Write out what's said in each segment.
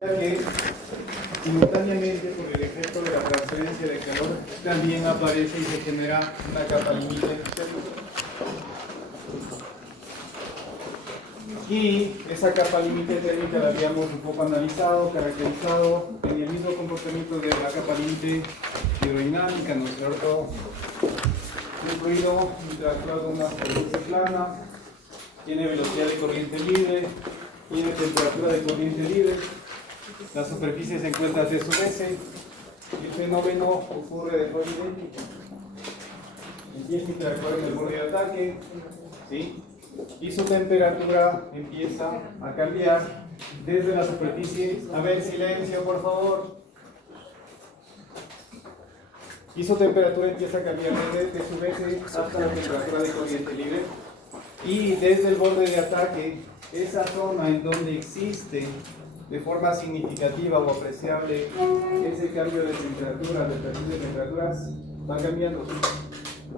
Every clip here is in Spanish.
Que simultáneamente por el efecto de la transferencia de calor también aparece y se genera una capa límite térmica. Y esa capa límite térmica la habíamos un poco analizado, caracterizado en el mismo comportamiento de la capa límite hidrodinámica, ¿no es cierto? Un fluido interactúa con una superficie plana, tiene velocidad de corriente libre, tiene temperatura de corriente libre. La superficie se encuentra T sub S y el fenómeno ocurre de forma idéntica. Empieza a interactuar en el borde de ataque, ¿sí? Y su temperatura empieza a cambiar desde la superficie. A ver, silencio, por favor. Y su temperatura empieza a cambiar desde T sub S hasta la temperatura de corriente libre. Y desde el borde de ataque, esa zona en donde existe de forma significativa o apreciable ese cambio de temperatura, de perfil de temperaturas, va cambiando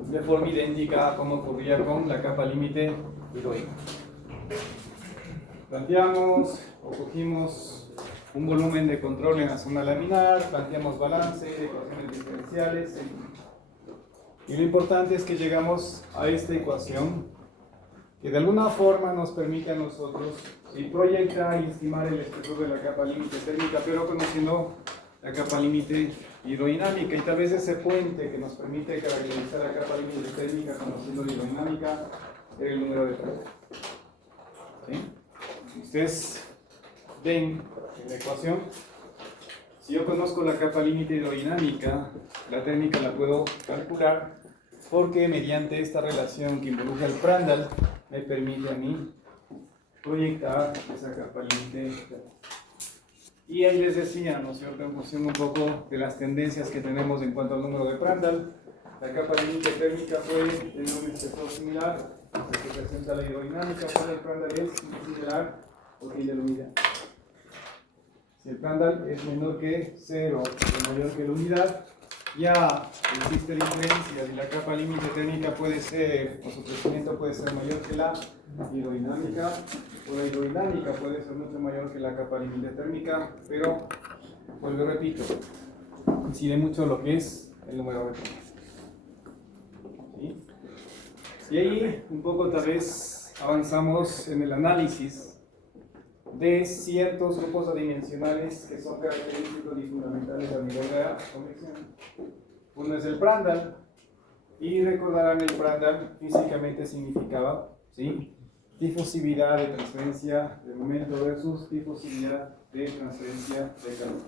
de forma idéntica a como ocurría con la capa límite hidroica. Planteamos o cogimos un volumen de control en la zona laminar, planteamos balance, ecuaciones diferenciales, y lo importante es que llegamos a esta ecuación que de alguna forma nos permite a nosotros proyectar y estimar el espesor de la capa límite térmica, pero conociendo la capa límite hidrodinámica, y tal vez ese puente que nos permite caracterizar la capa límite térmica conociendo la hidrodinámica es el número de Prandtl. ¿Sí? Ustedes ven en la ecuación, si yo conozco la capa límite hidrodinámica, la térmica la puedo calcular porque mediante esta relación que involucra el Prandtl me permite a mí proyectar esa capa límite. Y ahí les decía, ¿no es cierto?, en función un poco de las tendencias que tenemos en cuanto al número de Prandtl, la capa límite térmica puede tener un espesor similar, que representa la hidrodinámica, cuando el Prandtl es similar o tiene la unidad. Si el Prandtl es menor que 0 o mayor que la unidad, ya existe diferencia y la capa límite térmica puede ser, o su crecimiento puede ser mayor que la hidrodinámica, o la hidrodinámica puede ser mucho mayor que la capa límite térmica, pero, vuelvo y repito, incide mucho lo que es el número de Prandtl. ¿Sí? Y ahí un poco tal vez avanzamos en el análisis de ciertos grupos adimensionales que son característicos y fundamentales a nivel de la convección. Uno es el Prandtl, y recordarán el Prandtl físicamente significaba, ¿sí?, difusividad de transferencia de momento versus difusividad de transferencia de calor.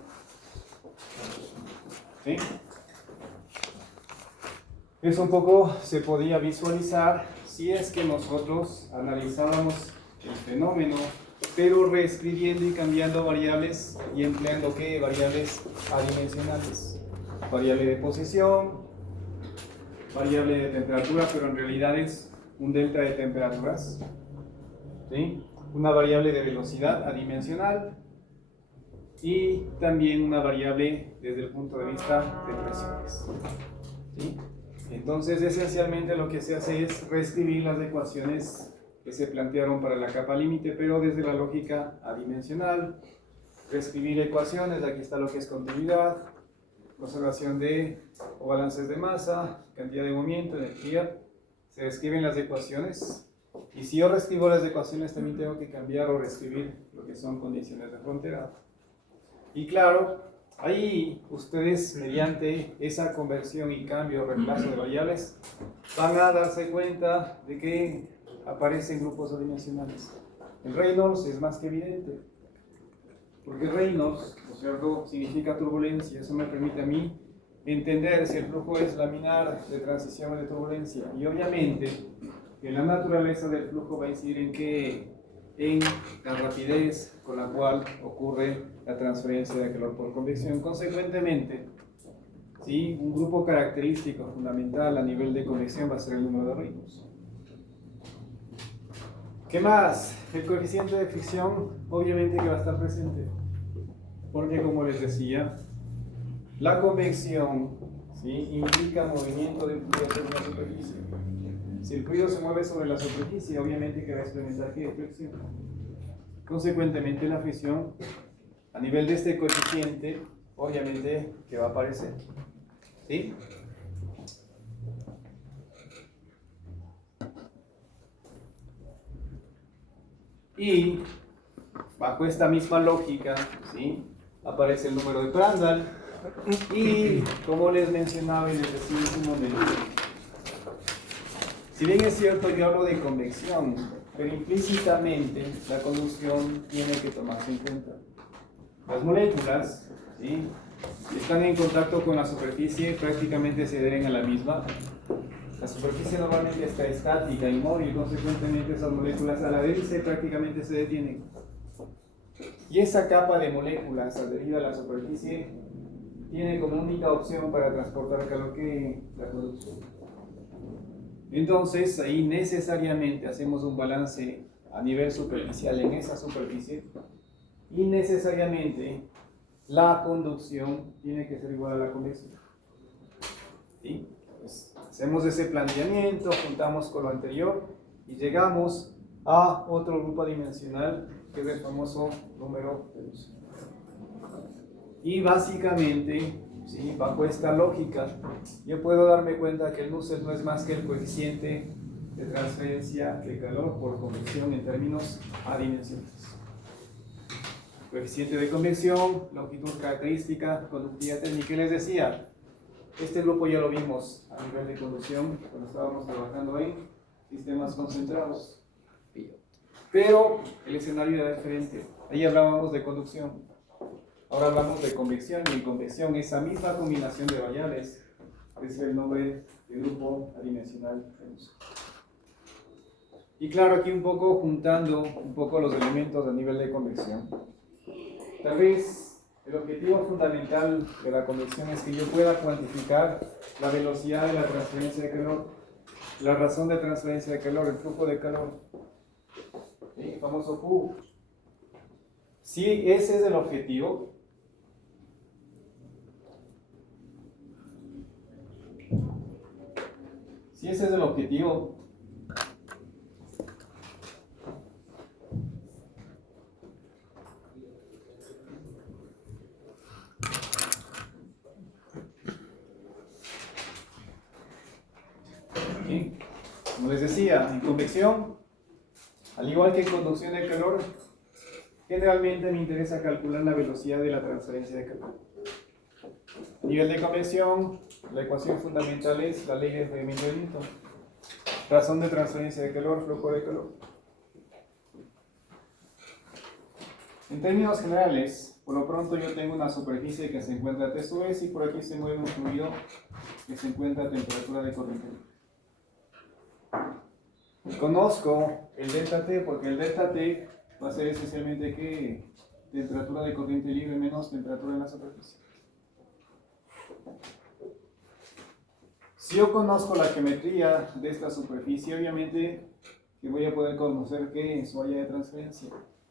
¿Sí? Eso un poco se podía visualizar si es que nosotros analizábamos el fenómeno, pero reescribiendo y cambiando variables y empleando ¿qué? Variables adimensionales. Variable de posición, variable de temperatura, pero en realidad es un delta de temperaturas. ¿Sí? Una variable de velocidad adimensional y también una variable desde el punto de vista de presiones. ¿Sí? Entonces, esencialmente lo que se hace es reescribir las ecuaciones que se plantearon para la capa límite, pero desde la lógica adimensional. Reescribir ecuaciones, aquí está lo que es continuidad, conservación de o balances de masa, cantidad de movimiento, energía. Se escriben las ecuaciones, y si yo reescribo las ecuaciones también tengo que cambiar o reescribir lo que son condiciones de frontera. Y claro, ahí ustedes mediante esa conversión y cambio o reemplazo de variables van a darse cuenta de que aparecen grupos adimensionales. En Reynolds es más que evidente, porque Reynolds, ¿no es cierto?, significa turbulencia. Eso me permite a mí entender si el flujo es laminar, de transición o de turbulencia. Y obviamente, en la naturaleza del flujo va a incidir en qué, en la rapidez con la cual ocurre la transferencia de calor por convección. Consecuentemente, ¿sí?, un grupo característico fundamental a nivel de convección va a ser el número de Reynolds. ¿Qué más? El coeficiente de fricción obviamente que va a estar presente, porque como les decía, la convección, ¿sí?, implica movimiento de fluido sobre la superficie. Si el fluido se mueve sobre la superficie, obviamente que va a experimentar ¿qué? Fricción. Consecuentemente la fricción a nivel de este coeficiente, obviamente, que va a aparecer. ¿Sí? Y bajo esta misma lógica, ¿sí?, aparece el número de Prandtl. Y como les mencionaba y les decía en un momento, si bien es cierto, yo hablo de convección, pero implícitamente la conducción tiene que tomarse en cuenta. Las moléculas, ¿sí?, si están en contacto con la superficie, prácticamente se adhieren a la misma. La superficie normalmente está estática, inmóvil, consecuentemente esas moléculas al adherirse prácticamente se detienen. Y esa capa de moléculas adherida a la superficie tiene como única opción para transportar calor que la conducción. Entonces, ahí necesariamente hacemos un balance a nivel superficial en esa superficie y necesariamente la conducción tiene que ser igual a la convección. ¿Sí? Pues hacemos ese planteamiento, juntamos con lo anterior y llegamos a otro grupo adimensional que es el famoso número de Nusselt. Y básicamente, ¿sí?, bajo esta lógica, yo puedo darme cuenta que el Nusselt no es más que el coeficiente de transferencia de calor por convección en términos adimensionales. Coeficiente de convección, longitud característica, conductividad técnica. Y les decía, este grupo ya lo vimos a nivel de conducción cuando estábamos trabajando en sistemas concentrados. Pero el escenario era diferente. Ahí hablábamos de conducción. Ahora hablamos de convección, y en convección esa misma combinación de variables es el nombre de grupo adimensional. Y claro, aquí un poco juntando un poco los elementos a nivel de convección. Tal vez el objetivo fundamental de la convección es que yo pueda cuantificar la velocidad de la transferencia de calor, la razón de transferencia de calor, el flujo de calor, ¿sí?, el famoso Q. Si ese es el objetivo, ¿sí?, como les decía, en convección, al igual que en conducción de calor, generalmente me interesa calcular la velocidad de la transferencia de calor. A nivel de convección, la ecuación fundamental es la ley de enfriamiento de Newton. Razón de transferencia de calor, flujo de calor. En términos generales, por lo pronto yo tengo una superficie que se encuentra a T sub S y por aquí se mueve un fluido que se encuentra a temperatura de corriente. Conozco el delta T porque el delta T va a ser esencialmente que temperatura de corriente libre menos temperatura en la superficie. Si yo conozco la geometría de esta superficie, obviamente que voy a poder conocer qué es su área de transferencia,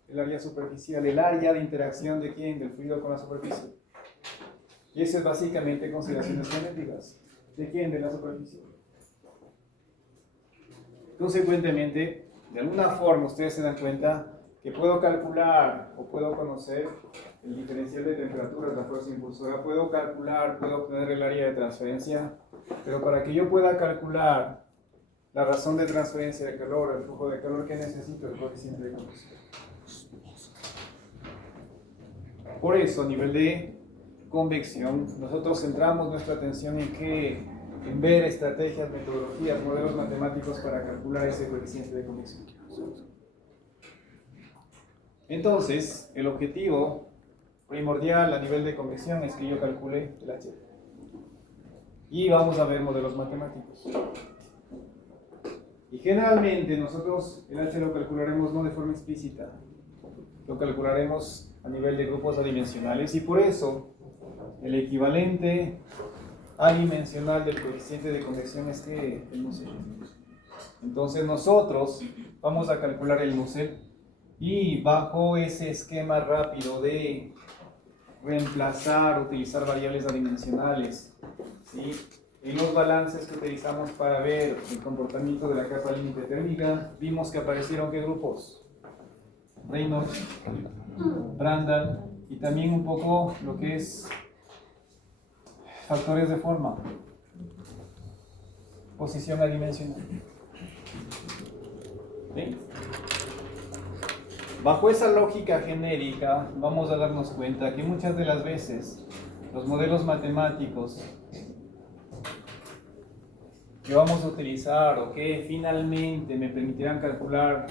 el área superficial, el área de interacción de quién, del fluido con la superficie. Y eso es básicamente consideraciones geométricas. ¿De quién? De la superficie. Consecuentemente, de alguna forma ustedes se dan cuenta que puedo calcular o puedo conocer el diferencial de temperaturas, la fuerza impulsora, puedo calcular, puedo obtener el área de transferencia, pero para que yo pueda calcular la razón de transferencia de calor, el flujo de calor, ¿qué necesito? El coeficiente de convección. Por eso, a nivel de convección, nosotros centramos nuestra atención en ver estrategias, metodologías, modelos matemáticos para calcular ese coeficiente de convección. Entonces, el objetivo primordial a nivel de convección es que yo calcule el H. Y vamos a ver modelos matemáticos. Y generalmente nosotros el H lo calcularemos no de forma explícita, lo calcularemos a nivel de grupos adimensionales y por eso el equivalente adimensional del coeficiente de convección es que el Nusselt. Entonces nosotros vamos a calcular el Nusselt y bajo ese esquema rápido de reemplazar, utilizar variables adimensionales, ¿sí?, en los balances que utilizamos para ver el comportamiento de la capa límite térmica, vimos que aparecieron ¿qué grupos? Reynolds, Prandtl y también un poco lo que es factores de forma, posición adimensional. ¿Sí? Bajo esa lógica genérica vamos a darnos cuenta que muchas de las veces los modelos matemáticos que vamos a utilizar o que finalmente me permitirán calcular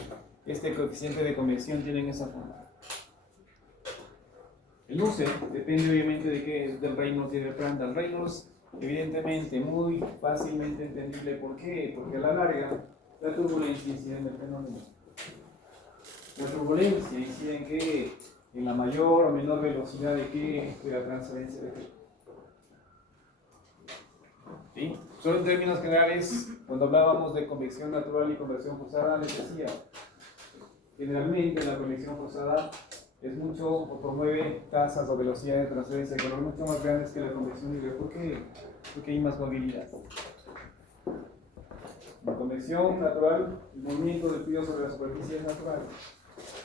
este coeficiente de convección tienen esa forma. El UCE depende obviamente de qué, del Reynolds y del Prandtl. Reynolds, evidentemente, muy fácilmente entendible. ¿Por qué? Porque a la larga la turbulencia incide en el fenómeno. La turbulencia incide en qué, en la mayor o menor velocidad de qué, de la transferencia de qué. ¿Sí? Solo en términos generales, cuando hablábamos de convección natural y convección forzada, les decía, generalmente la convección forzada es mucho o promueve tasas o velocidades de transferencia de calor mucho más grandes que la convección libre. ¿Por qué? Porque hay más movilidad. En convección natural, el movimiento del fluido sobre la superficie es natural,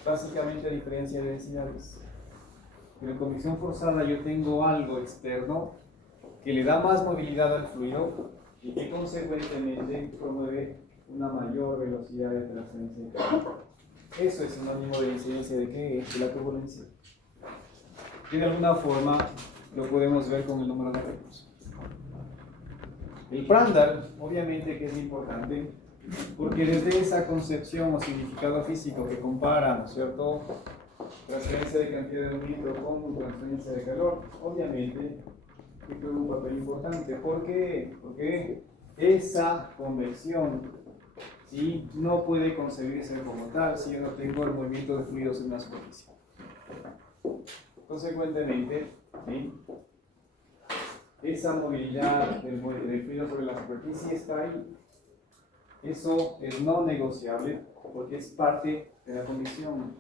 básicamente a diferencia de densidades. Pero en convección forzada yo tengo algo externo que le da más movilidad al fluido y que consecuentemente promueve una mayor velocidad de transferencia de calor. Eso es sinónimo de incidencia de qué? De la turbulencia. Y de alguna forma lo podemos ver con el número de Reynolds. El Prandtl, obviamente que es importante, porque desde esa concepción o significado físico que compara, ¿no es cierto?, transferencia de cantidad de un litro con transferencia de calor, obviamente que juega un papel importante. ¿Por qué? Porque esa convección, ¿sí?, no puede concebirse como tal si yo no tengo el movimiento de fluidos en una superficie. Consecuentemente, ¿sí?, esa movilidad del fluido sobre la superficie está ahí. Eso es no negociable porque es parte de la convección.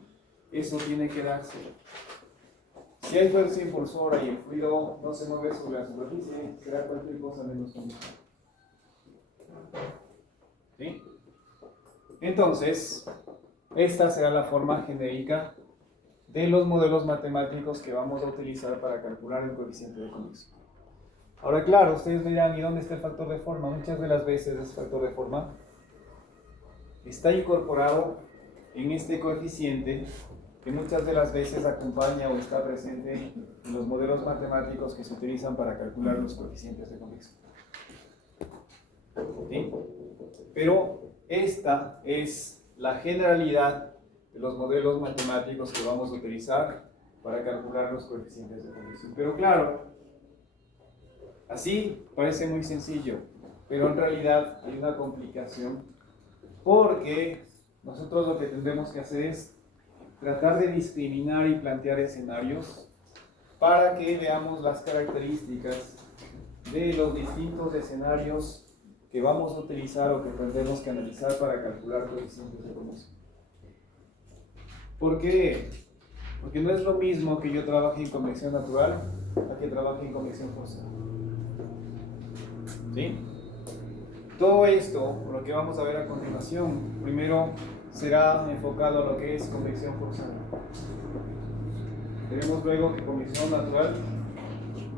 Eso tiene que darse. Si hay fuerza impulsora y el fluido no se mueve sobre la superficie, será cualquier cosa menos convección. ¿Sí? Entonces, esta será la forma genérica de los modelos matemáticos que vamos a utilizar para calcular el coeficiente de convección. Ahora, claro, ustedes me dirán, ¿y dónde está el factor de forma? Muchas de las veces ese factor de forma está incorporado en este coeficiente que muchas de las veces acompaña o está presente en los modelos matemáticos que se utilizan para calcular los coeficientes de convección. ¿Sí? Pero esta es la generalidad de los modelos matemáticos que vamos a utilizar para calcular los coeficientes de convección. Pero claro, así parece muy sencillo, pero en realidad hay una complicación porque nosotros lo que tendremos que hacer es tratar de discriminar y plantear escenarios para que veamos las características de los distintos escenarios que vamos a utilizar o que tendremos que analizar para calcular coeficientes de convección. ¿Por qué? Porque no es lo mismo que yo trabaje en convección natural a que trabaje en convección forzada. ¿Sí? Todo esto, lo que vamos a ver a continuación, primero será enfocado a lo que es convección forzada. Veremos luego que convección natural,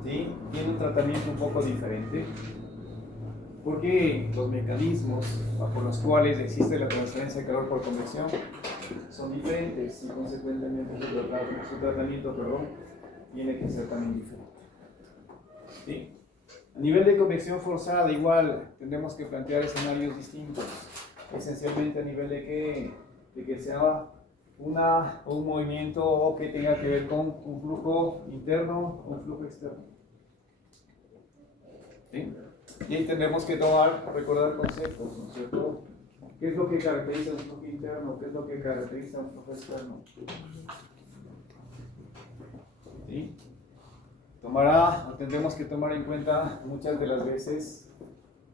¿sí?, tiene un tratamiento un poco diferente, porque los mecanismos bajo los cuales existe la transferencia de calor por convección son diferentes y consecuentemente su tratamiento tiene que ser también diferente. ¿Sí? A nivel de convección forzada, igual tendremos que plantear escenarios distintos, esencialmente a nivel de que sea un movimiento o que tenga que ver con un flujo interno o un flujo externo. ¿Sí? Y ahí tendremos que recordar conceptos, ¿no es cierto? ¿Qué es lo que caracteriza un flujo interno? ¿Qué es lo que caracteriza un flujo externo? ¿Sí? Tendremos que tomar en cuenta muchas de las veces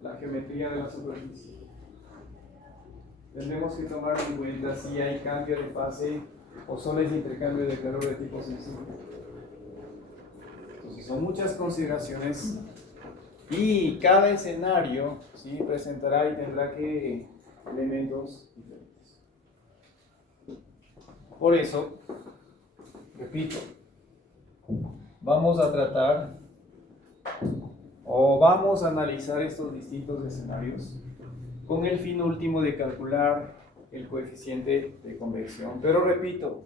la geometría de la superficie. Tendremos que tomar en cuenta si hay cambio de fase o solo es intercambio de calor de tipo sensible. Entonces son muchas consideraciones y cada escenario, ¿sí?, presentará y tendrá que elementos diferentes. Por eso, repito, vamos a tratar o vamos a analizar estos distintos escenarios con el fin último de calcular el coeficiente de convección. Pero repito,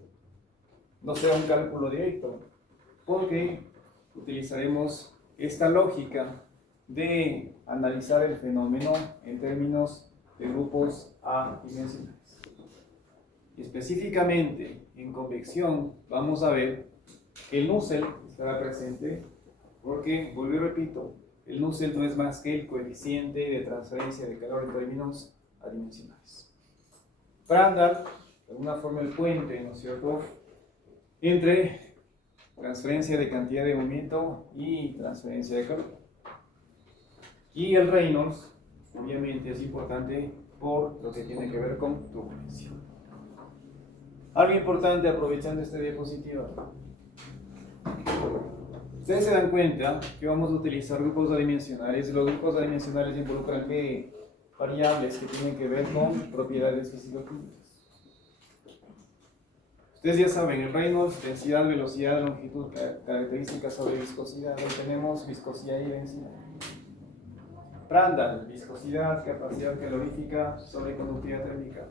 no será un cálculo directo, porque utilizaremos esta lógica de analizar el fenómeno en términos de grupos adimensionales. Específicamente, en convección, vamos a ver que el Nusselt estará presente, porque, vuelvo y repito, el Nusselt no es más que el coeficiente de transferencia de calor en términos adimensionales. Prandtl, de alguna forma el puente, ¿no es cierto?, entre transferencia de cantidad de movimiento y transferencia de calor. Y el Reynolds, obviamente, es importante por lo que tiene que ver con turbulencia. Algo importante aprovechando esta diapositiva. Ustedes se dan cuenta que vamos a utilizar grupos adimensionales. Los grupos adimensionales involucran variables que tienen que ver con propiedades físico-químicas. Ustedes ya saben, el Reynolds, densidad, velocidad, longitud, características sobre viscosidad. Ahí tenemos viscosidad y densidad. Prandtl, viscosidad, capacidad calorífica, sobre conductividad térmica,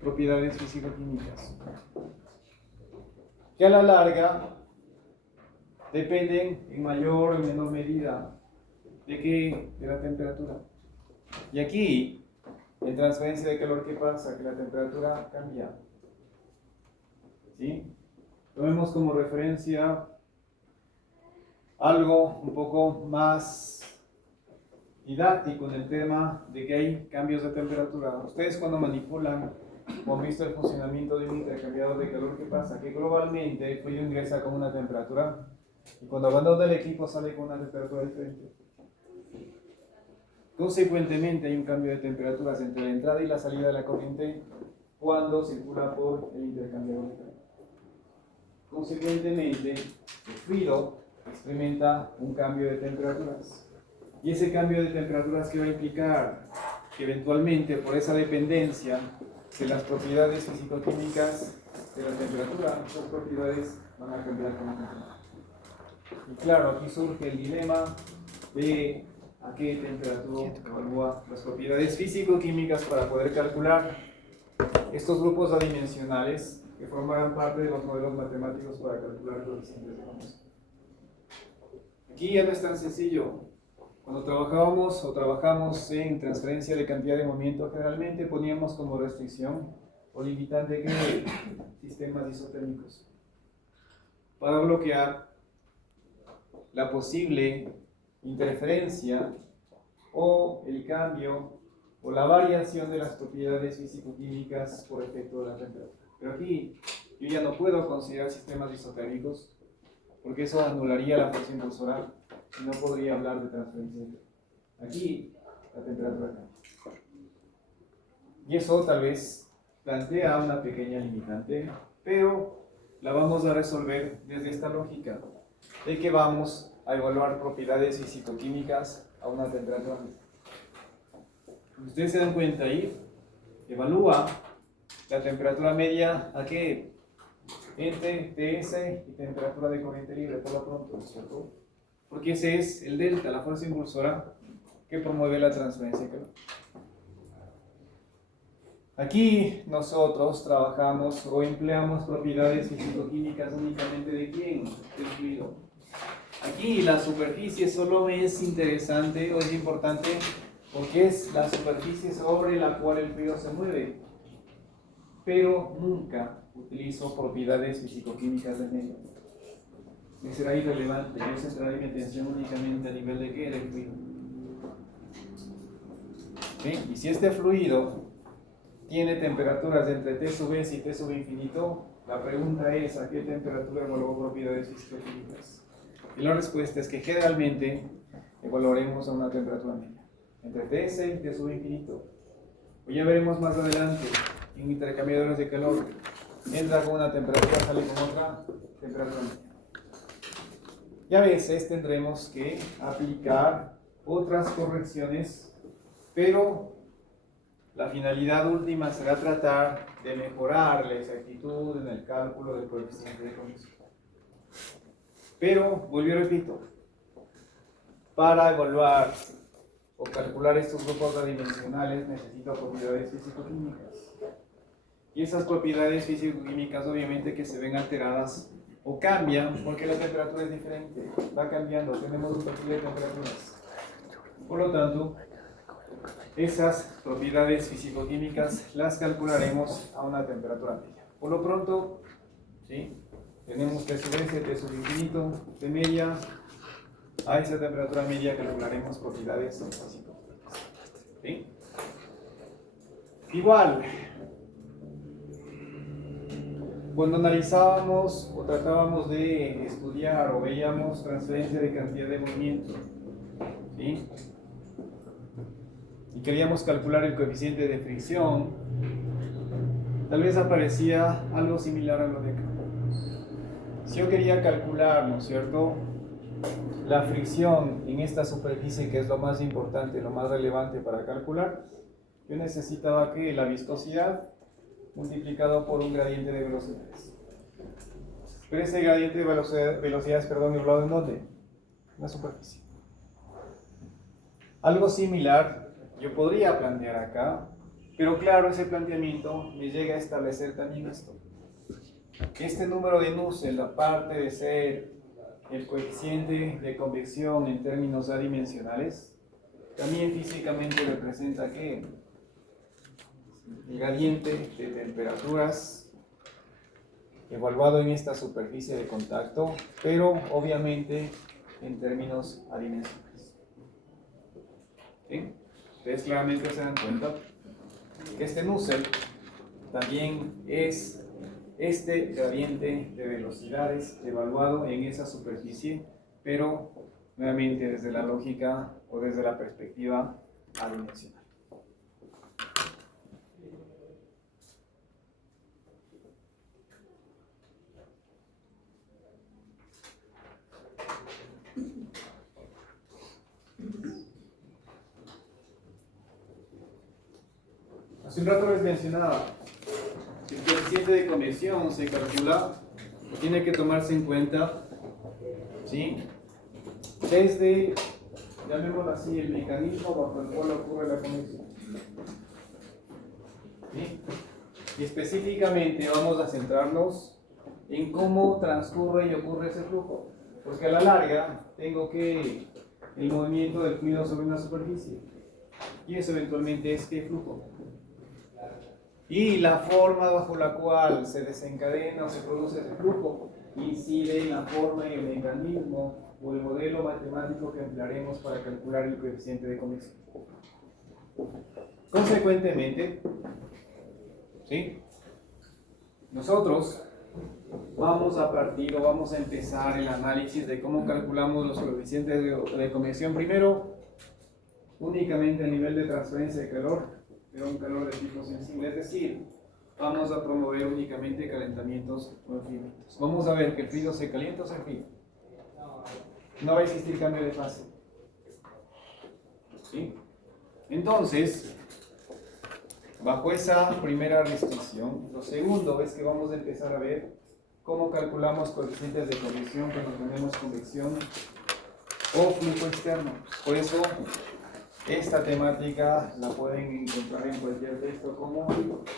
propiedades físico-químicas, que a la larga dependen en mayor o menor medida de la temperatura. Y aquí, en transferencia de calor, ¿qué pasa? Que la temperatura cambia. ¿Sí? Tomemos como referencia algo un poco más didáctico en el tema de que hay cambios de temperatura. Ustedes cuando manipulan o han visto el funcionamiento de un intercambiador de calor, ¿qué pasa? Que globalmente el fluido ingresa con una temperatura y cuando abandona el equipo sale con una temperatura diferente. Consecuentemente hay un cambio de temperaturas entre la entrada y la salida de la corriente cuando circula por el intercambiador de calor. Consecuentemente, el fluido experimenta un cambio de temperaturas. Y ese cambio de temperaturas, ¿qué va a implicar? Que eventualmente, por esa dependencia de las propiedades físico-químicas de la temperatura, esas propiedades van a cambiar con la temperatura. Y claro, aquí surge el dilema de a qué temperatura evalúa las propiedades físico-químicas para poder calcular estos grupos adimensionales que formarán parte de los modelos matemáticos para calcular coeficientes de convección. Aquí ya no es tan sencillo. Cuando trabajamos en transferencia de cantidad de movimiento, generalmente poníamos como restricción o limitante que sistemas isotérmicos para bloquear la posible interferencia o el cambio o la variación de las propiedades físico-químicas por efecto de la temperatura. Pero aquí yo ya no puedo considerar sistemas isotérmicos porque eso anularía la fuerza impulsora y no podría hablar de transferencia. Aquí la temperatura cambia. Y eso tal vez plantea una pequeña limitante, pero la vamos a resolver desde esta lógica de que vamos a evaluar propiedades físico-químicas a una temperatura media. Ustedes se dan cuenta ahí, evalúa la temperatura media a qué? Entre TS y temperatura de corriente libre, por lo pronto, ¿cierto? Porque ese es el delta, la fuerza impulsora que promueve la transferencia de calor. Aquí nosotros trabajamos o empleamos propiedades físico-químicas únicamente ¿de quién? Del fluido. Aquí la superficie solo es interesante o es importante porque es la superficie sobre la cual el fluido se mueve, pero nunca utilizo propiedades físico-químicas del medio. Me será irrelevante, yo centraré mi atención únicamente a nivel de qué, del fluido. ¿Sí? Y si este fluido tiene temperaturas entre T sub S y T sub infinito, la pregunta es ¿a qué temperatura evaluó propiedades físico-químicas? Y la respuesta es que generalmente evaluaremos a una temperatura media, entre Ts y T sub infinito. Pues ya veremos más adelante en intercambiadores de calor, entra con una temperatura, sale con otra temperatura media. Y a veces tendremos que aplicar otras correcciones, pero la finalidad última será tratar de mejorar la exactitud en el cálculo del coeficiente de convección. Pero, vuelvo y repito, para evaluar o calcular estos grupos adimensionales necesito propiedades físico-químicas. Y esas propiedades físico-químicas obviamente que se ven alteradas o cambian porque la temperatura es diferente, va cambiando, tenemos un perfil de temperaturas. Por lo tanto, esas propiedades físico-químicas las calcularemos a una temperatura media. Por lo pronto, ¿sí? Tenemos T sub S, T sub infinito, T media. A esa temperatura media calcularemos propiedades físico-químicas. ¿Sí? Igual, cuando analizábamos o tratábamos de estudiar o veíamos transferencia de cantidad de movimiento, ¿sí? Y queríamos calcular el coeficiente de fricción, tal vez aparecía algo similar a lo de acá. Si yo quería calcular, ¿no es cierto?, la fricción en esta superficie, que es lo más importante, lo más relevante para calcular, yo necesitaba que la viscosidad multiplicado por un gradiente de velocidades. Pero ese gradiente de velocidades, ¿hablado en dónde? En la superficie. Algo similar yo podría plantear acá, pero claro, ese planteamiento me llega a establecer también esto. Este número de Nusselt, aparte de ser el coeficiente de convección en términos adimensionales, también físicamente representa que el gradiente de temperaturas evaluado en esta superficie de contacto, pero obviamente en términos adimensionales. ¿Sí? Ustedes claramente se dan cuenta que este Nusselt también es este gradiente de velocidades evaluado en esa superficie, pero nuevamente desde la lógica o desde la perspectiva adimensional. Hace un rato les mencionaba que el coeficiente de convección se calcula, tiene que tomarse en cuenta, ¿sí?, desde, llamémoslo así, el mecanismo bajo el cual ocurre la convección. ¿Sí? Y específicamente vamos a centrarnos en cómo transcurre y ocurre ese flujo, porque a la larga tengo que el movimiento del fluido sobre una superficie, y eso eventualmente es ¿qué flujo? Y la forma bajo la cual se desencadena o se produce ese flujo incide en la forma y el mecanismo o el modelo matemático que emplearemos para calcular el coeficiente de convección. Consecuentemente, ¿sí?, nosotros vamos a partir o vamos a empezar el análisis de cómo calculamos los coeficientes de convección primero únicamente a nivel de transferencia de calor, pero un calor de tipo sensible, es decir, vamos a promover únicamente calentamientos o enfriamientos. Vamos a ver que el fluido se calienta o se enfría. No va a existir cambio de fase. ¿Sí? Entonces, bajo esa primera restricción, lo segundo es que vamos a empezar a ver cómo calculamos coeficientes de convección cuando tenemos convección o flujo externo. Por eso, esta temática la pueden encontrar en cualquier texto como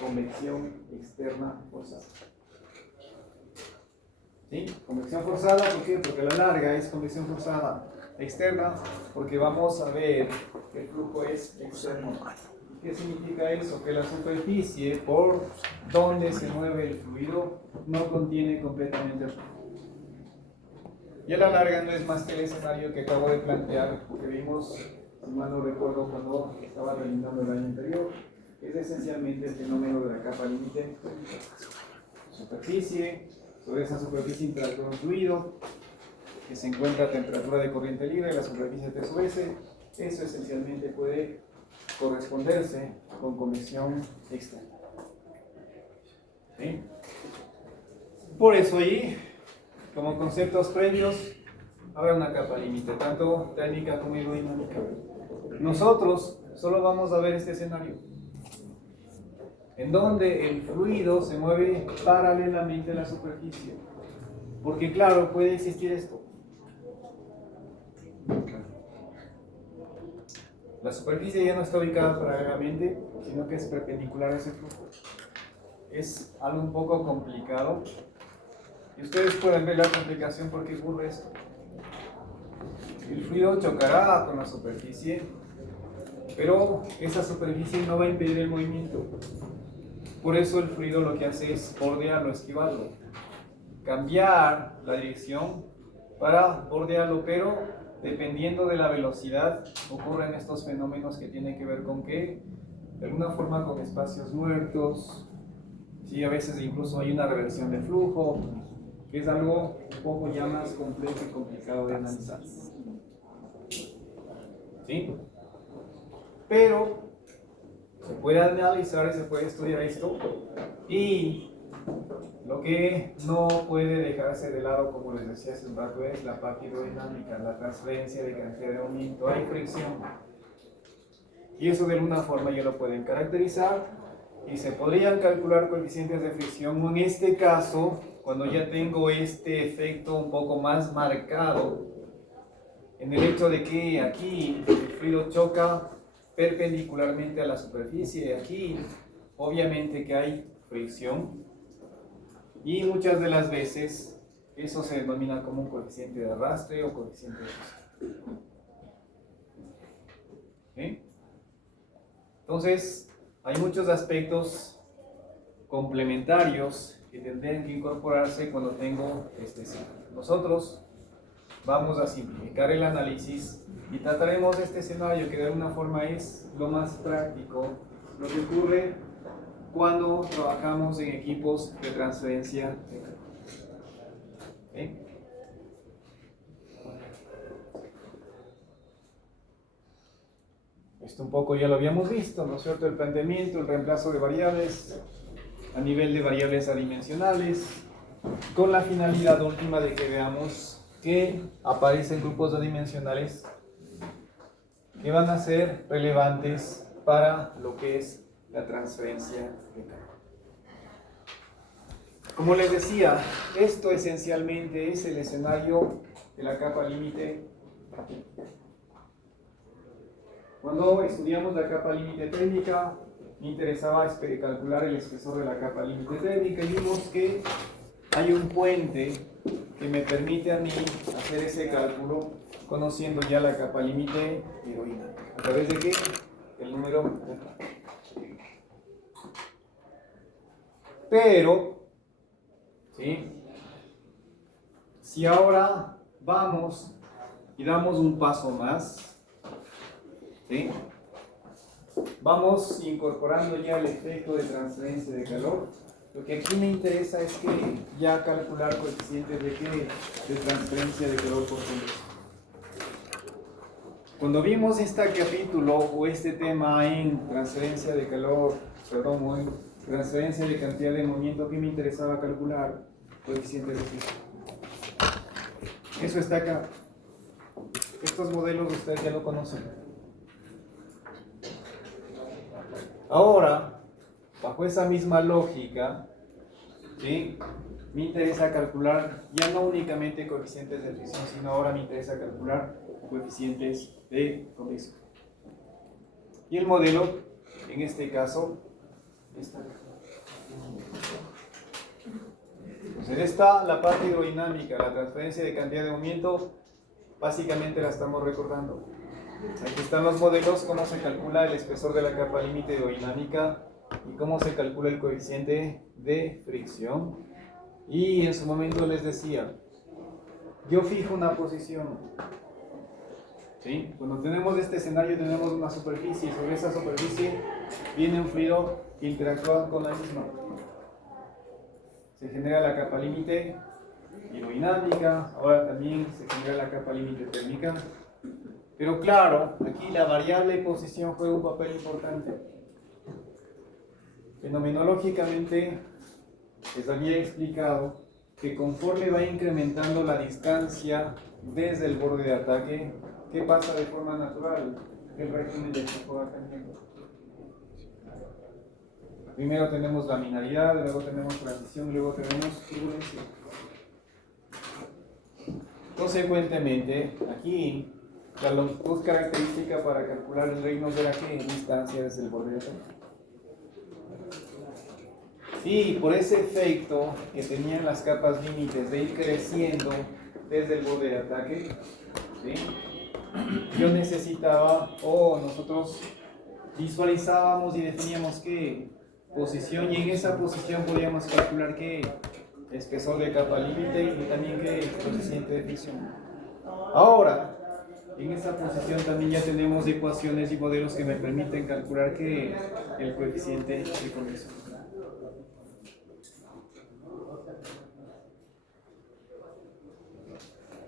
convección externa forzada. ¿Sí? Convección forzada, ¿por qué? Porque a la larga es convección forzada. Externa, porque vamos a ver que el flujo es externo. ¿Qué significa eso? Que la superficie por donde se mueve el fluido no contiene completamente el flujo. Y a la larga no es más que el escenario que acabo de plantear, que vimos, si mal no recuerdo, cuando estaba terminando el año anterior, es esencialmente el fenómeno de la capa límite. Superficie, sobre esa superficie interactúa un fluido que se encuentra a temperatura de corriente libre, la superficie T sub S. Eso esencialmente puede corresponderse con convección externa. ¿Sí? Por eso ahí, como conceptos previos, habrá una capa límite, tanto térmica como hidrodinámica. Nosotros solo vamos a ver este escenario, en donde el fluido se mueve paralelamente a la superficie. Porque claro, puede existir esto. La superficie ya no está ubicada paralelamente, sino que es perpendicular a ese flujo. Es algo un poco complicado. Y ustedes pueden ver la complicación porque ocurre esto. El fluido chocará con la superficie, pero esa superficie no va a impedir el movimiento. Por eso el fluido lo que hace es bordearlo, esquivarlo, cambiar la dirección para bordearlo, pero dependiendo de la velocidad ocurren estos fenómenos que tienen que ver con que, de alguna forma, con espacios muertos, ¿sí? A veces incluso hay una reversión de flujo, que es algo un poco ya más complejo y complicado de analizar. ¿Sí? Pero se puede analizar y se puede estudiar esto, y lo que no puede dejarse de lado, como les decía hace un rato, es la parte hidrodinámica, la transferencia de cantidad de movimiento. Hay fricción, y eso de alguna forma ya lo pueden caracterizar, y se podrían calcular coeficientes de fricción. En este caso, cuando ya tengo este efecto un poco más marcado, en el hecho de que aquí el fluido choca perpendicularmente a la superficie, aquí obviamente que hay fricción, y muchas de las veces eso se denomina como un coeficiente de arrastre o coeficiente de fricción. ¿Sí? Entonces, hay muchos aspectos complementarios que tendrían que incorporarse cuando tengo este ciclo. Nosotros vamos a simplificar el análisis y trataremos este escenario que de alguna forma es lo más práctico, lo que ocurre cuando trabajamos en equipos de transferencia de calor. ¿Sí? Esto un poco ya lo habíamos visto, ¿no es cierto? El planteamiento, el reemplazo de variables a nivel de variables adimensionales, con la finalidad última de que veamos que aparecen grupos adimensionales que van a ser relevantes para lo que es la transferencia de calor. Como les decía, esto esencialmente es el escenario de la capa límite. Cuando estudiamos la capa límite térmica, me interesaba calcular el espesor de la capa límite térmica, y vimos que hay un puente que me permite a mí hacer ese cálculo conociendo ya la capa límite hidrodinámica. ¿A través de qué? El número de Frank. Pero, ¿sí? Si ahora vamos y damos un paso más, ¿sí? Vamos incorporando ya el efecto de transferencia de calor. Lo que aquí me interesa es que ya calcular coeficientes de qué, de transferencia de calor por convección. Cuando vimos este capítulo o este tema en transferencia de calor, perdón, o en transferencia de cantidad de movimiento, ¿qué me interesaba calcular? Coeficientes de fricción. Eso está acá. Estos modelos ustedes ya lo conocen. Ahora, bajo esa misma lógica, ¿sí? Me interesa calcular ya no únicamente coeficientes de fricción, sino ahora me interesa calcular coeficientes de convección. Y el modelo, en este caso, está acá. Entonces, esta, la parte hidrodinámica, la transferencia de cantidad de movimiento, básicamente la estamos recordando. Aquí están los modelos, cómo se calcula el espesor de la capa límite hidrodinámica y cómo se calcula el coeficiente de fricción. Y en su momento les decía, yo fijo una posición, ¿sí? Cuando tenemos este escenario tenemos una superficie, y sobre esa superficie viene un fluido que interactúa con la misma. Se genera la capa límite hidrodinámica, ahora también se genera la capa límite térmica. Pero claro, aquí la variable posición juega un papel importante. Fenomenológicamente, les había explicado que conforme va incrementando la distancia desde el borde de ataque, ¿qué pasa de forma natural? El régimen de flujo va cambiando. Primero tenemos laminaridad, luego tenemos transición, luego tenemos turbulencia. Consecuentemente, aquí La longitud característica para calcular el Reynolds era que distancia desde el borde de ataque. Y por ese efecto que tenían las capas límites de ir creciendo desde el borde de ataque, ¿sí? Yo necesitaba, o nosotros visualizábamos y definíamos qué posición, y en esa posición podíamos calcular qué espesor de capa límite y también qué coeficiente de fricción. Ahora, en esa posición también ya tenemos ecuaciones y modelos que me permiten calcular qué el coeficiente de convección.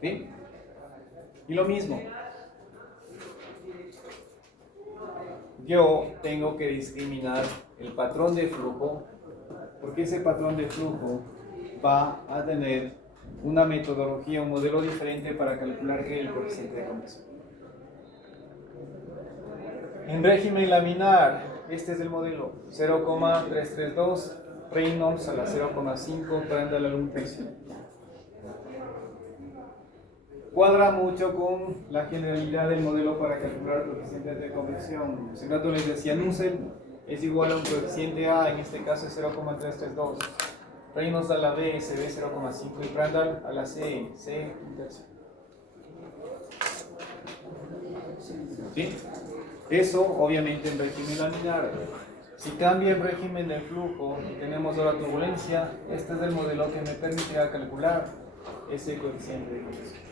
¿Sí? Y lo mismo, yo tengo que discriminar el patrón de flujo, porque ese patrón de flujo va a tener una metodología, un modelo diferente para calcular el coeficiente de convección. En régimen laminar, este es el modelo 0,332 Reynolds a la 0,5 Prandtl al 1%. Cuadra mucho con la generalidad del modelo para calcular coeficientes de convección. Hace rato les decía, Nusselt es igual a un coeficiente A, en este caso es 0,332. Reynolds a la B, se ve 0,5 y Prandtl a la C, C un tercio. ¿Sí? Eso obviamente en régimen laminar. Si cambia el régimen del flujo y tenemos ahora turbulencia, este es el modelo que me permitirá calcular ese coeficiente de convección.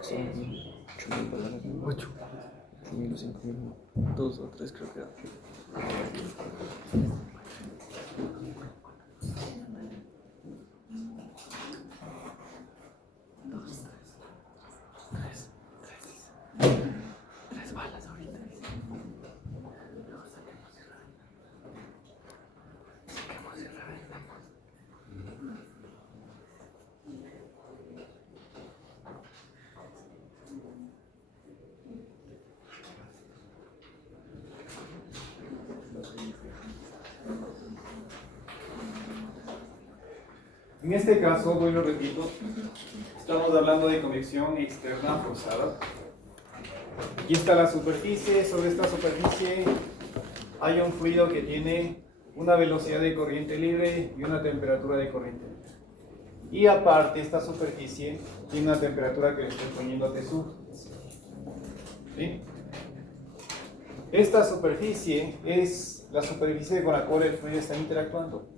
Son 8.000 palabras, 8.000 o 5.000, 2 o 3 creo que era. Tres balas ahorita. Saquemos y reventamos. En este caso, voy lo repito, estamos hablando de convección externa forzada. Aquí está la superficie, sobre esta superficie hay un fluido que tiene una velocidad de corriente libre y una temperatura de corriente libre. Y aparte, esta superficie tiene una temperatura que le estoy poniendo a T sub. ¿Sí? Esta superficie es la superficie con la cual el fluido está interactuando.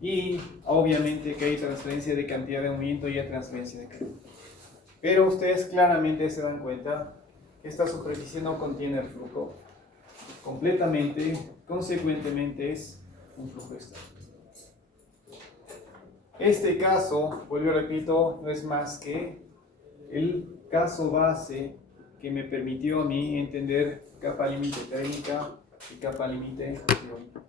Y obviamente que hay transferencia de cantidad de movimiento y hay transferencia de calor. Pero ustedes claramente se dan cuenta que esta superficie no contiene el flujo completamente, consecuentemente es un flujo externo. Este caso, vuelvo y repito, no es más que el caso base que me permitió a mí entender capa límite técnica y capa límite teórica.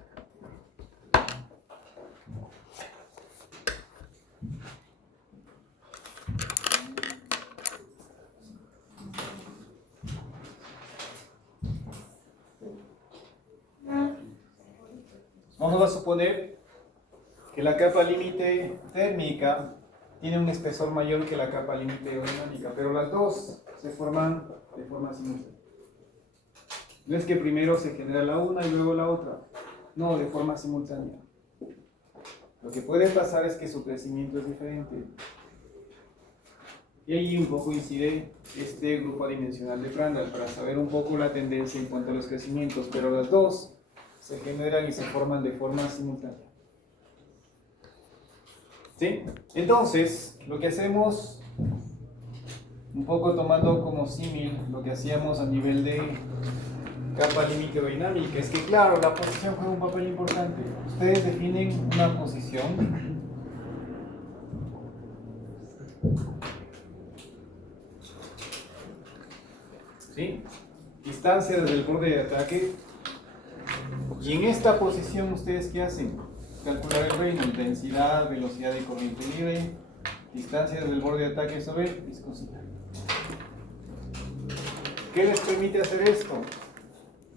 Vamos a suponer que la capa límite térmica tiene un espesor mayor que la capa límite aerodinámica, pero las dos se forman de forma simultánea. No es que primero se genera la una y luego la otra, no, de forma simultánea. Lo que puede pasar es que su crecimiento es diferente. Y ahí un poco incide este grupo adimensional de Prandtl para saber un poco la tendencia en cuanto a los crecimientos, pero las dos se generan y se forman de forma simultánea. ¿Sí? Entonces, lo que hacemos, un poco tomando como símil lo que hacíamos a nivel de capa límite dinámica, es que claro, la posición juega un papel importante. Ustedes definen una posición. ¿Sí? Distancia desde el borde de ataque. Y en esta posición, ¿ustedes qué hacen? Calcular el reino, intensidad, velocidad de corriente libre, distancia desde el borde de ataque sobre viscosidad. ¿Qué les permite hacer esto?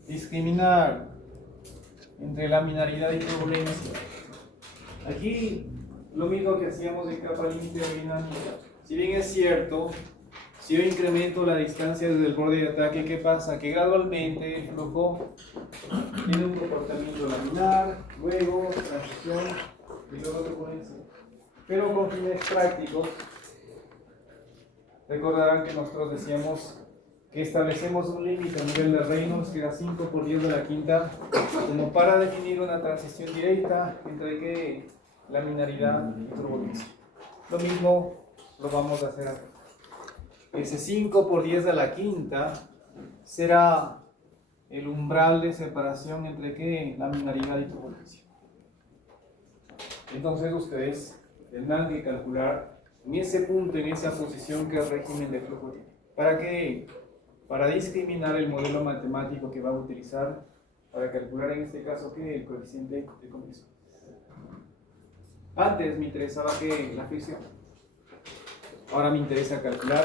Discriminar entre laminaridad y turbulencia. Aquí, lo mismo que hacíamos en capa límite dinámica. Si bien es cierto, si yo incremento la distancia desde el borde de ataque, ¿qué pasa? Que gradualmente el flujo tiene un comportamiento laminar, luego transición y luego turbulencia. Pero con fines prácticos, recordarán que nosotros decíamos que establecemos un límite a nivel de Reynolds que era 5 por 10 de la quinta, como para definir una transición directa entre ¿qué? Laminaridad y turbulencia. Lo mismo lo vamos a hacer acá. Ese 5 por 10 de la quinta será el umbral de separación entre ¿qué? Laminaridad y turbulencia. Entonces ustedes tendrán que calcular en ese punto, en esa posición, qué régimen de flujo tiene. ¿Para qué? Para discriminar el modelo matemático que va a utilizar para calcular en este caso ¿qué? El coeficiente de convección. Antes me interesaba ¿qué? La fricción. Ahora me interesa calcular.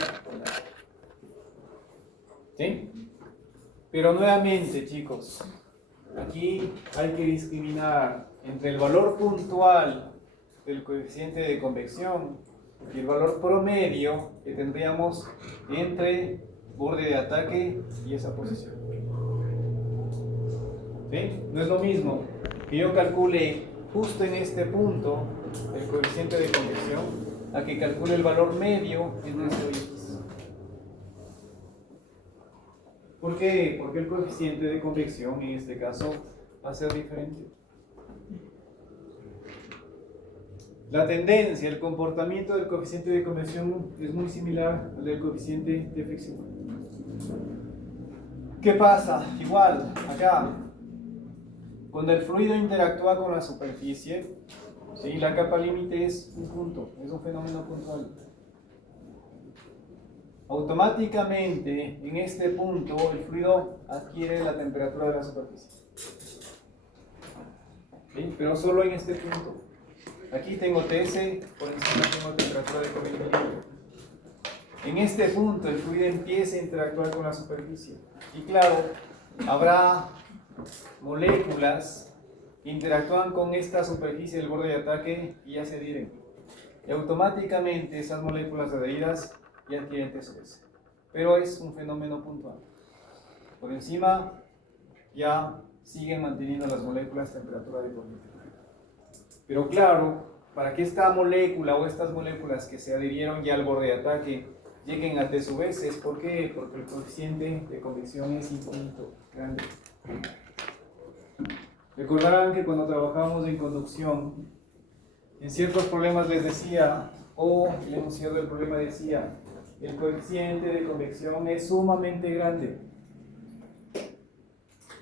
¿Sí? Pero nuevamente, chicos, aquí hay que discriminar entre el valor puntual del coeficiente de convección y el valor promedio que tendríamos entre borde de ataque y esa posición. ¿Sí? No es lo mismo que yo calcule justo en este punto el coeficiente de convección a que calcule el valor medio entre 0 y x. ¿Por qué? Porque el coeficiente de convección en este caso va a ser diferente. La tendencia, el comportamiento del coeficiente de convección es muy similar al del coeficiente de fricción. ¿Qué pasa? Igual, acá, cuando el fluido interactúa con la superficie, ¿sí? La capa límite es un punto, es un fenómeno puntual. Automáticamente, en este punto, el fluido adquiere la temperatura de la superficie. ¿Sí? Pero solo en este punto. Aquí tengo TS, por encima tengo temperatura de corriente libre. En este punto el fluido empieza a interactuar con la superficie. Y claro, habrá moléculas que interactúan con esta superficie del borde de ataque y ya se adhieren. Y automáticamente esas moléculas adheridas ya adquieren TS. Pero es un fenómeno puntual. Por encima ya siguen manteniendo las moléculas temperatura de corriente. Pero claro, para que esta molécula o estas moléculas que se adhirieron ya al borde de ataque lleguen a T sub S, ¿por qué? Porque el coeficiente de convección es infinito, grande. Recordarán que cuando trabajamos en conducción, en ciertos problemas les decía, o el enunciado del problema decía, el coeficiente de convección es sumamente grande.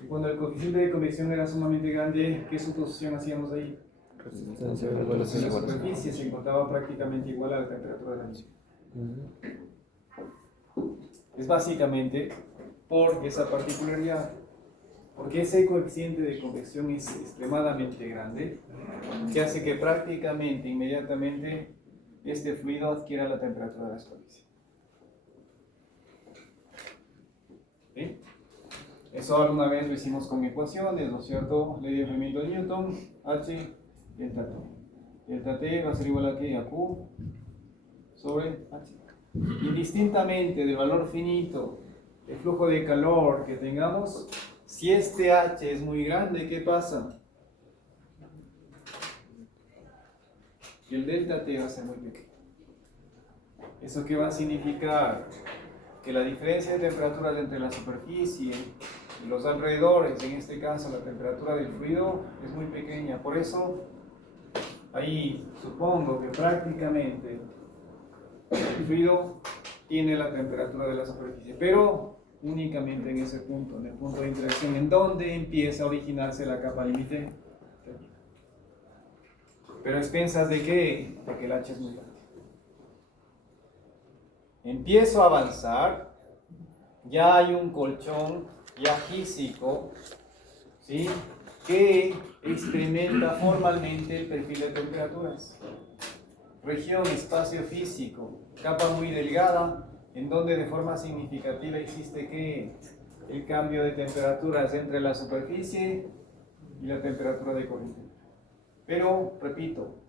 Y cuando el coeficiente de convección era sumamente grande, ¿qué suposición hacíamos ahí? La superficie se encontraba prácticamente igual a la temperatura de la misma. Es básicamente por esa particularidad, porque ese coeficiente de convección es extremadamente grande, que hace que prácticamente inmediatamente este fluido adquiera la temperatura de la superficie. ¿Sí? Eso alguna vez lo hicimos con ecuaciones, ¿no es cierto? Ley de movimiento de Newton, H delta T. Delta T va a ser igual a ¿qué? A Q sobre H. Indistintamente del valor finito de flujo de calor que tengamos, si este H es muy grande, ¿qué pasa? que el delta T va a ser muy pequeño. ¿Eso qué va a significar? Que la diferencia de temperaturas entre la superficie y los alrededores, en este caso la temperatura del fluido, es muy pequeña. Por eso, ahí supongo que prácticamente el fluido tiene la temperatura de la superficie, pero únicamente en ese punto, en el punto de interacción, en donde empieza a originarse la capa límite. Pero a expensas de qué? De que el H es muy grande. Empiezo a avanzar, ya hay un colchón ya físico, ¿sí?, que experimenta formalmente el perfil de temperaturas. Región, espacio físico, capa muy delgada, en donde de forma significativa existe que el cambio de temperaturas entre la superficie y la temperatura de corriente. Pero, repito,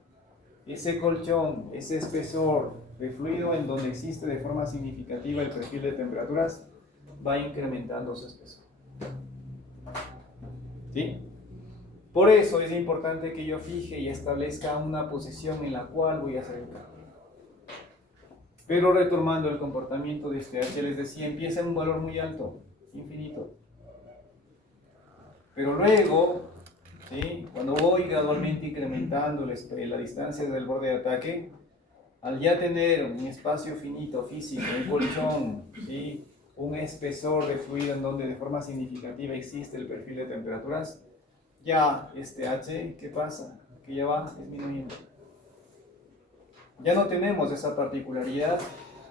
ese colchón, ese espesor de fluido en donde existe de forma significativa el perfil de temperaturas, va incrementando su espesor. ¿Sí? Por eso es importante que yo fije y establezca una posición en la cual voy a hacer el cambio. Pero retomando el comportamiento de este H, les decía, empieza en un valor muy alto, infinito. Pero luego, ¿sí?, cuando voy gradualmente incrementando la distancia del borde de ataque, al ya tener un espacio finito físico, un colchón, ¿sí?, un espesor de fluido en donde de forma significativa existe el perfil de temperaturas, ya este H, ¿qué pasa? Que ya va disminuyendo. Ya no tenemos esa particularidad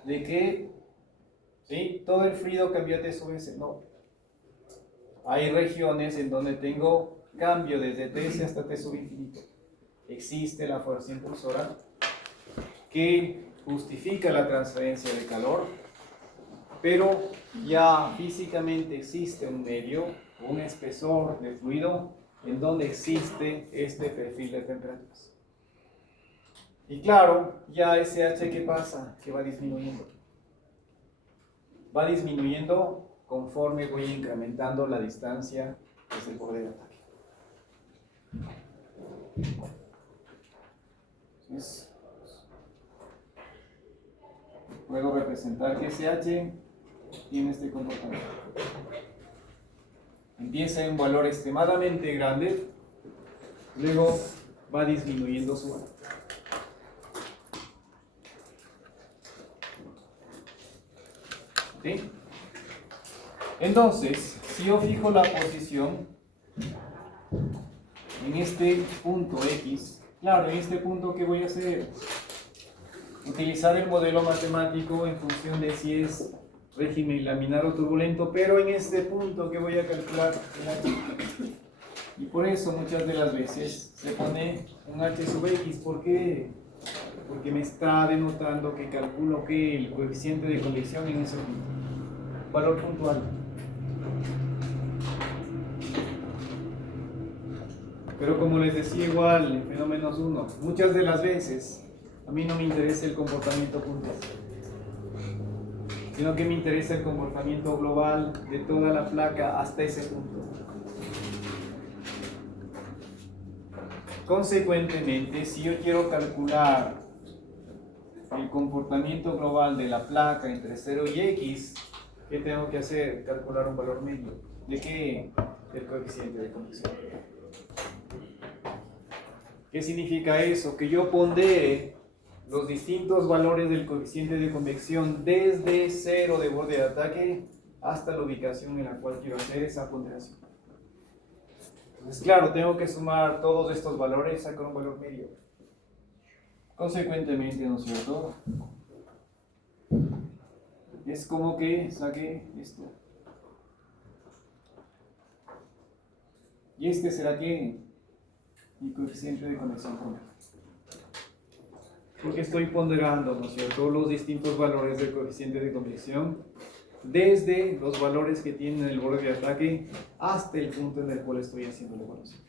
de que, ¿sí?, todo el fluido cambia T sub S. No. Hay regiones en donde tengo cambio desde T hasta T sub infinito. Existe la fuerza impulsora que justifica la transferencia de calor, pero ya físicamente existe un medio, un espesor de fluido en donde existe este perfil de temperaturas. Y claro, ya ese H, ¿qué pasa? Que va disminuyendo. Va disminuyendo conforme voy incrementando la distancia desde el borde de ataque. Entonces, puedo representar que ese H tiene este comportamiento. Empieza en un valor extremadamente grande, luego va disminuyendo su valor. ¿Sí? Entonces, si yo fijo la posición en este punto X, claro, en este punto, ¿qué voy a hacer? Utilizar el modelo matemático en función de si es régimen laminar o turbulento, pero en este punto que voy a calcular el H. Y por eso muchas de las veces se pone un H sub X. ¿Por qué? Porque me está denotando que calculo que el coeficiente de convección en ese punto, valor puntual. Pero como les decía igual, en fenómenos 1, muchas de las veces a mí no me interesa el comportamiento puntual, sino que me interesa el comportamiento global de toda la placa hasta ese punto. Consecuentemente, si yo quiero calcular el comportamiento global de la placa entre 0 y X, ¿qué tengo que hacer? Calcular un valor medio. ¿De qué? Del coeficiente de convección. ¿Qué significa eso? Que yo pondere los distintos valores del coeficiente de convección desde 0 de borde de ataque hasta la ubicación en la cual quiero hacer esa ponderación. Entonces, claro, tengo que sumar todos estos valores, sacar un valor medio. Consecuentemente, ¿no es cierto? Es como que saque esto. Y este será ¿qué? Mi coeficiente de convección promedio. Porque estoy ponderando, ¿no es cierto?, los distintos valores del coeficiente de convección desde los valores que tienen el borde de ataque hasta el punto en el cual estoy haciendo la evaluación.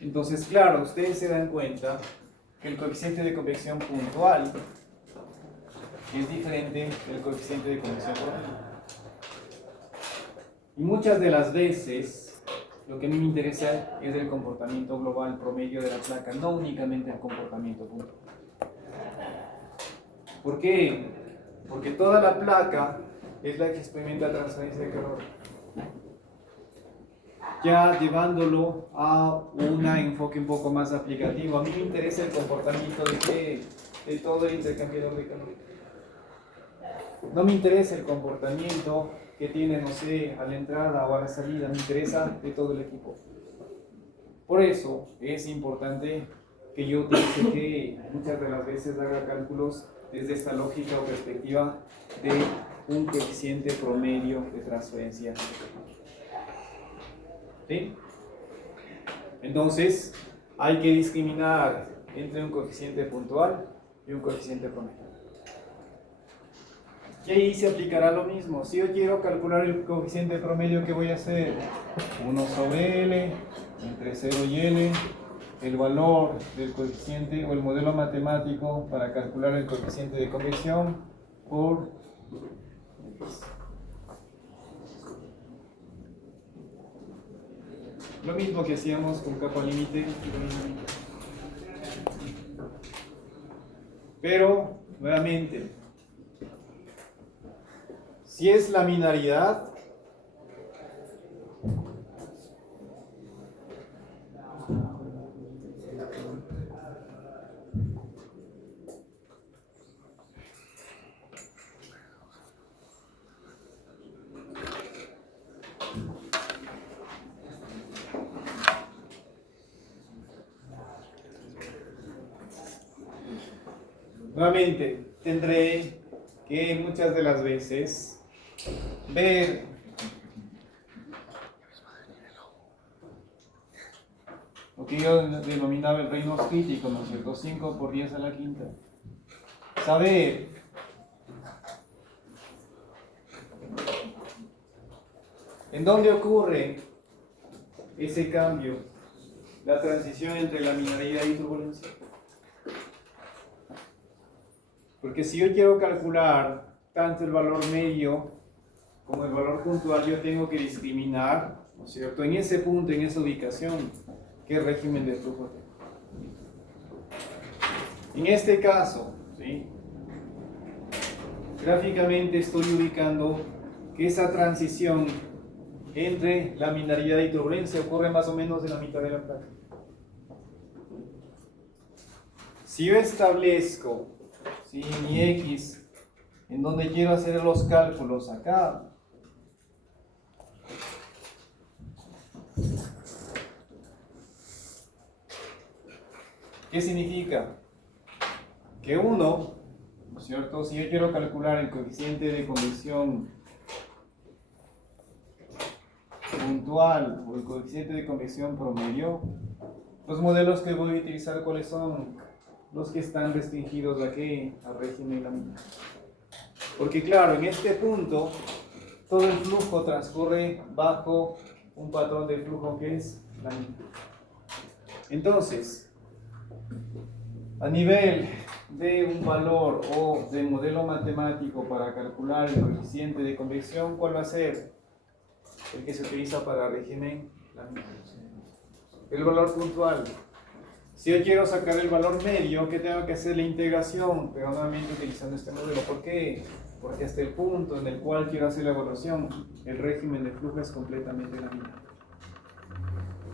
Entonces, claro, ustedes se dan cuenta que el coeficiente de convección puntual es diferente del coeficiente de convección promedio. Y muchas de las veces Lo que a mí me interesa es el comportamiento global promedio de la placa, no únicamente el comportamiento puntual. ¿Por qué? Porque toda la placa es la que experimenta transferencia de calor. Ya llevándolo a un enfoque un poco más aplicativo, a mí me interesa el comportamiento de todo el intercambiador de calor. No me interesa el comportamiento que tiene, no sé, a la entrada o a la salida, me interesa de todo el equipo. Por eso es importante que yo utilice que muchas de las veces haga cálculos desde esta lógica o perspectiva de un coeficiente promedio de transferencia. ¿Sí? Entonces, hay que discriminar entre un coeficiente puntual y un coeficiente promedio. Y ahí se aplicará lo mismo. Si yo quiero calcular el coeficiente promedio, ¿qué voy a hacer? 1 sobre L, entre 0 y L, el valor del coeficiente o el modelo matemático para calcular el coeficiente de convección por X. Lo mismo que hacíamos con capa límite. Pero, nuevamente, si es laminaridad, nuevamente tendré que muchas de las veces ver lo que yo denominaba el Reynolds crítico, ¿no es cierto? 5 por 10 a la quinta. Saber en dónde ocurre ese cambio, la transición entre laminaridad y turbulencia. Porque si yo quiero calcular tanto el valor medio como el valor puntual, yo tengo que discriminar, ¿no es cierto?, en ese punto, en esa ubicación, qué régimen de flujo tengo. En este caso, ¿sí?, gráficamente estoy ubicando que esa transición entre laminaridad y turbulencia ocurre más o menos en la mitad de la placa. Si yo establezco, ¿sí?, mi X, en donde quiero hacer los cálculos acá, ¿qué significa? Que uno, ¿no es cierto?, si yo quiero calcular el coeficiente de convección puntual o el coeficiente de convección promedio, los modelos que voy a utilizar, ¿cuáles son? Los que están restringidos ¿a qué? Al régimen laminar. Porque claro, en este punto todo el flujo transcurre bajo un patrón de flujo que es laminar. Entonces, a nivel de un valor o de modelo matemático para calcular el coeficiente de convección, ¿cuál va a ser? El que se utiliza para régimen laminar. El valor puntual. Si yo quiero sacar el valor medio, ¿qué tengo que hacer? La integración, pero nuevamente utilizando este modelo. ¿Por qué? Porque hasta el punto en el cual quiero hacer la evaluación, el régimen de flujo es completamente laminar.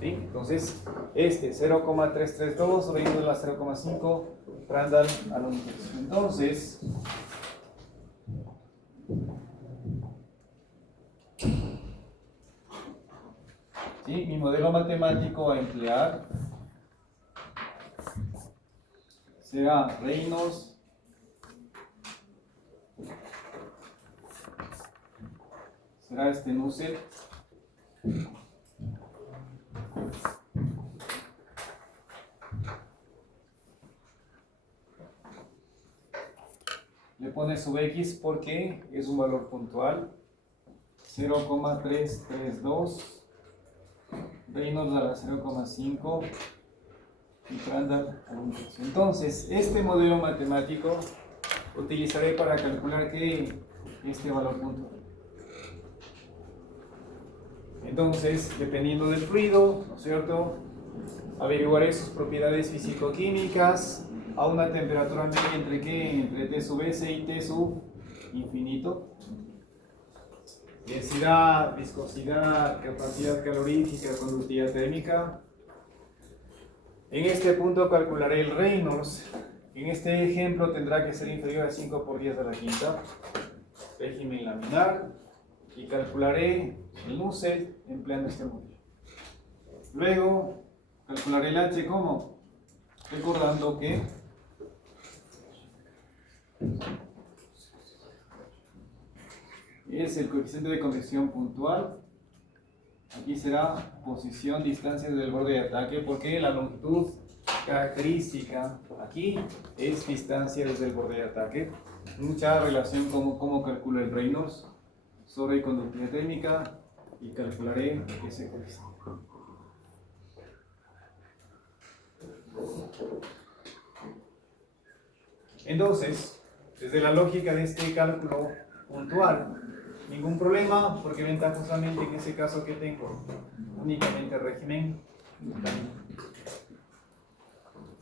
¿Sí? Entonces, este 0,332 veniendo a 0,5 Randall a la unidad. Entonces, ¿sí?, mi modelo matemático a emplear será Reynolds será este Nusselt le pone sub X porque es un valor puntual 0,332 Reynolds a la 0,5 y Randall a la 1. Entonces, este modelo matemático utilizaré para calcular que este valor puntual. Entonces, dependiendo del fluido, ¿no es cierto?, averiguaré sus propiedades físico-químicas a una temperatura media entre ¿qué? Entre T sub S y T sub infinito. Densidad, viscosidad, capacidad calorífica, conductividad térmica. En este punto calcularé el Reynolds. En este ejemplo tendrá que ser inferior a 5 por 10 a la quinta. Régimen laminar. Y calcularé el Nusselt empleando este modelo. Luego calcularé el H como, recordando que es el coeficiente de convección puntual. Aquí será posición, distancia del borde de ataque, porque la longitud característica aquí es distancia desde el borde de ataque. Mucha relación con cómo calcula el Reynolds sobre conductividad térmica, y calcularé ese coeficiente. Entonces, desde la lógica de este cálculo puntual, ningún problema, porque ventajosamente en ese caso que tengo únicamente régimen.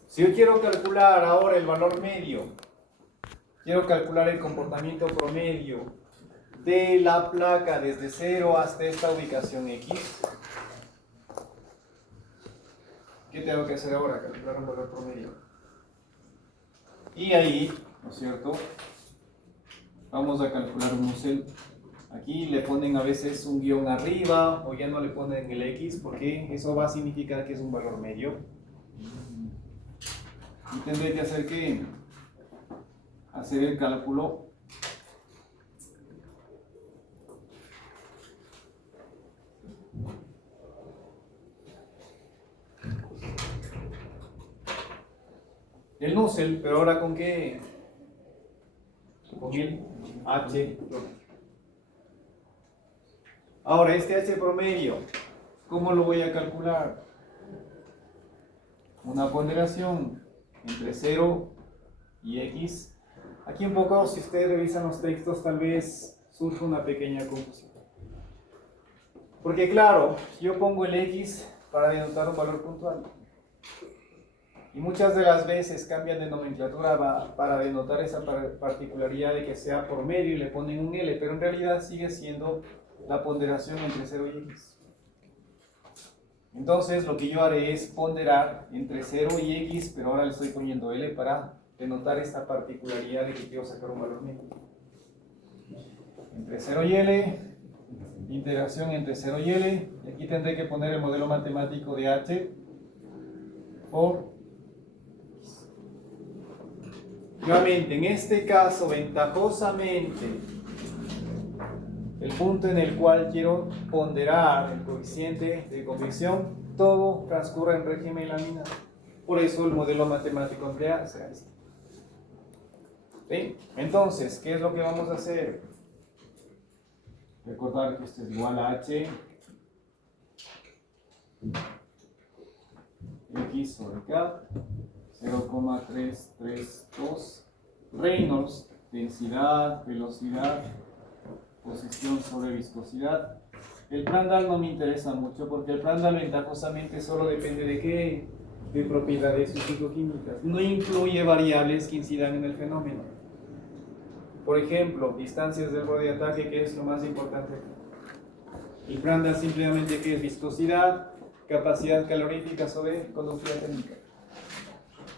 Si yo quiero calcular ahora el valor medio, quiero calcular el comportamiento promedio de la placa desde 0 hasta esta ubicación X, ¿qué tengo que hacer ahora? Calcular un valor promedio. Y ahí, ¿no es cierto?, vamos a calcular un Nusselt. Aquí le ponen a veces un guión arriba, o ya no le ponen el X, porque eso va a significar que es un valor medio. Y tendré que hacer ¿qué? Hacer el cálculo del Nusselt, pero ahora ¿con qué? Con el H promedio. Ahora, este H promedio, ¿cómo lo voy a calcular? Una ponderación entre 0 y X. Aquí un poco, si ustedes revisan los textos, tal vez surge una pequeña confusión. Porque claro, yo pongo el X para denotar un valor puntual. Y muchas de las veces cambian de nomenclatura para denotar esa particularidad de que sea por medio y le ponen un L, pero en realidad sigue siendo la ponderación entre 0 y X. Entonces lo que yo haré es ponderar entre 0 y X, pero ahora le estoy poniendo L para denotar esta particularidad de que quiero sacar un valor medio. Entre 0 y L, integración entre 0 y L, y aquí tendré que poner el modelo matemático de H por X. Nuevamente, en este caso, ventajosamente, el punto en el cual quiero ponderar el coeficiente de convección, todo transcurre en régimen laminar. Por eso el modelo matemático empleado será este. ¿Sí? Entonces, ¿qué es lo que vamos a hacer? Recordar que esto es igual a H X sobre K, 0,332 Reynolds, densidad, velocidad, posición sobre viscosidad. El Prandtl no me interesa mucho porque el Prandtl ventajosamente solo depende de qué, de propiedades físico-químicas. No incluye variables que incidan en el fenómeno. Por ejemplo, distancias del borde de ataque, que es lo más importante. El Prandtl simplemente que es viscosidad, capacidad calorífica sobre conductividad térmica.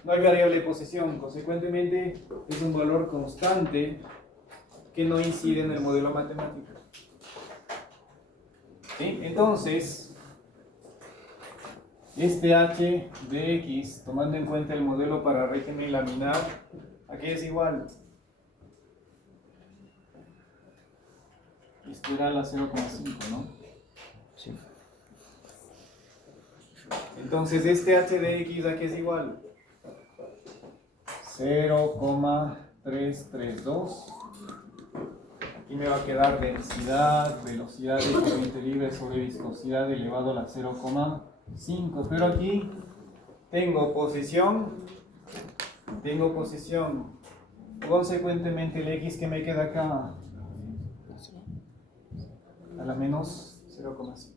No hay variable de posición, consecuentemente es un valor constante que no incide en el modelo matemático. ¿Sí? Entonces, este H de X, tomando en cuenta el modelo para régimen laminar, ¿a qué es igual? Esto era la 0,5, ¿no? Sí. Entonces, este H de X, ¿a qué es igual? 0,332. Aquí me va a quedar densidad, velocidad de corriente libre sobre viscosidad elevado a la 0,5. Pero aquí tengo posición. Consecuentemente el X que me queda acá a la menos 0,5.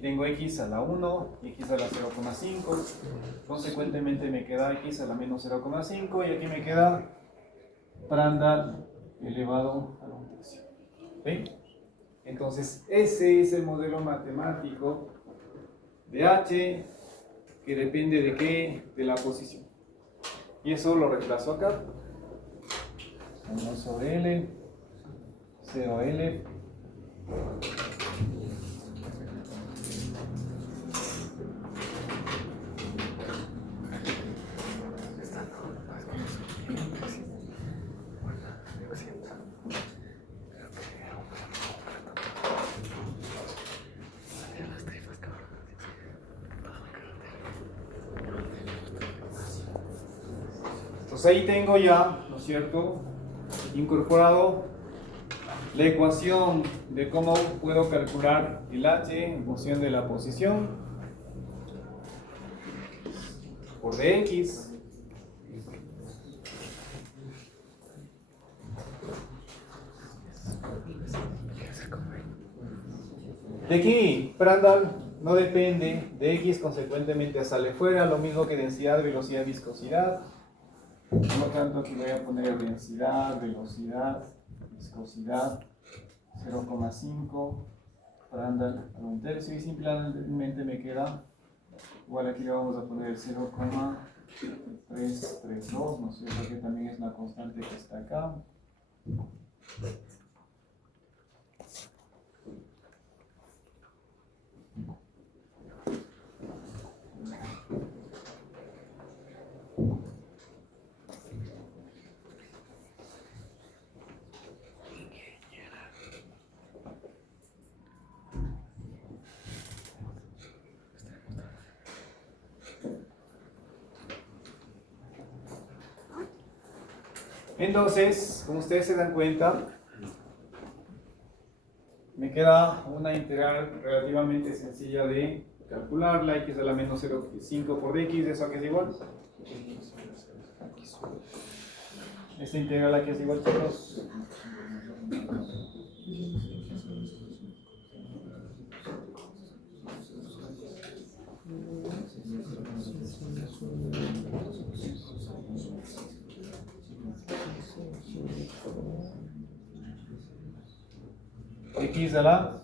tengo x a la 1 y x a la 0,5. Consecuentemente me queda x a la menos 0,5 y aquí me queda Prandtl elevado a 1/3. ¿Sí? Entonces ese es el modelo matemático de H, que depende de qué, de la posición. Y eso lo reemplazo acá. 1 sobre L, 0L. Entonces ahí tengo ya, ¿no es cierto?, incorporado la ecuación de cómo puedo calcular el H en función de la posición por dx. De aquí, Prandtl no depende de x, consecuentemente sale fuera, lo mismo que densidad, velocidad, viscosidad. Por lo tanto, aquí voy a poner densidad, velocidad, viscosidad, 0,5, Prandtl a 1/3 y simplemente me queda, igual aquí le vamos a poner 0,332, ¿no es cierto? Que también es una constante que está acá. Entonces, como ustedes se dan cuenta, me queda una integral relativamente sencilla de calcular, la x a la menos 0,5 por dx, ¿eso aquí es igual? Esta integral aquí es igual, chicos. X a la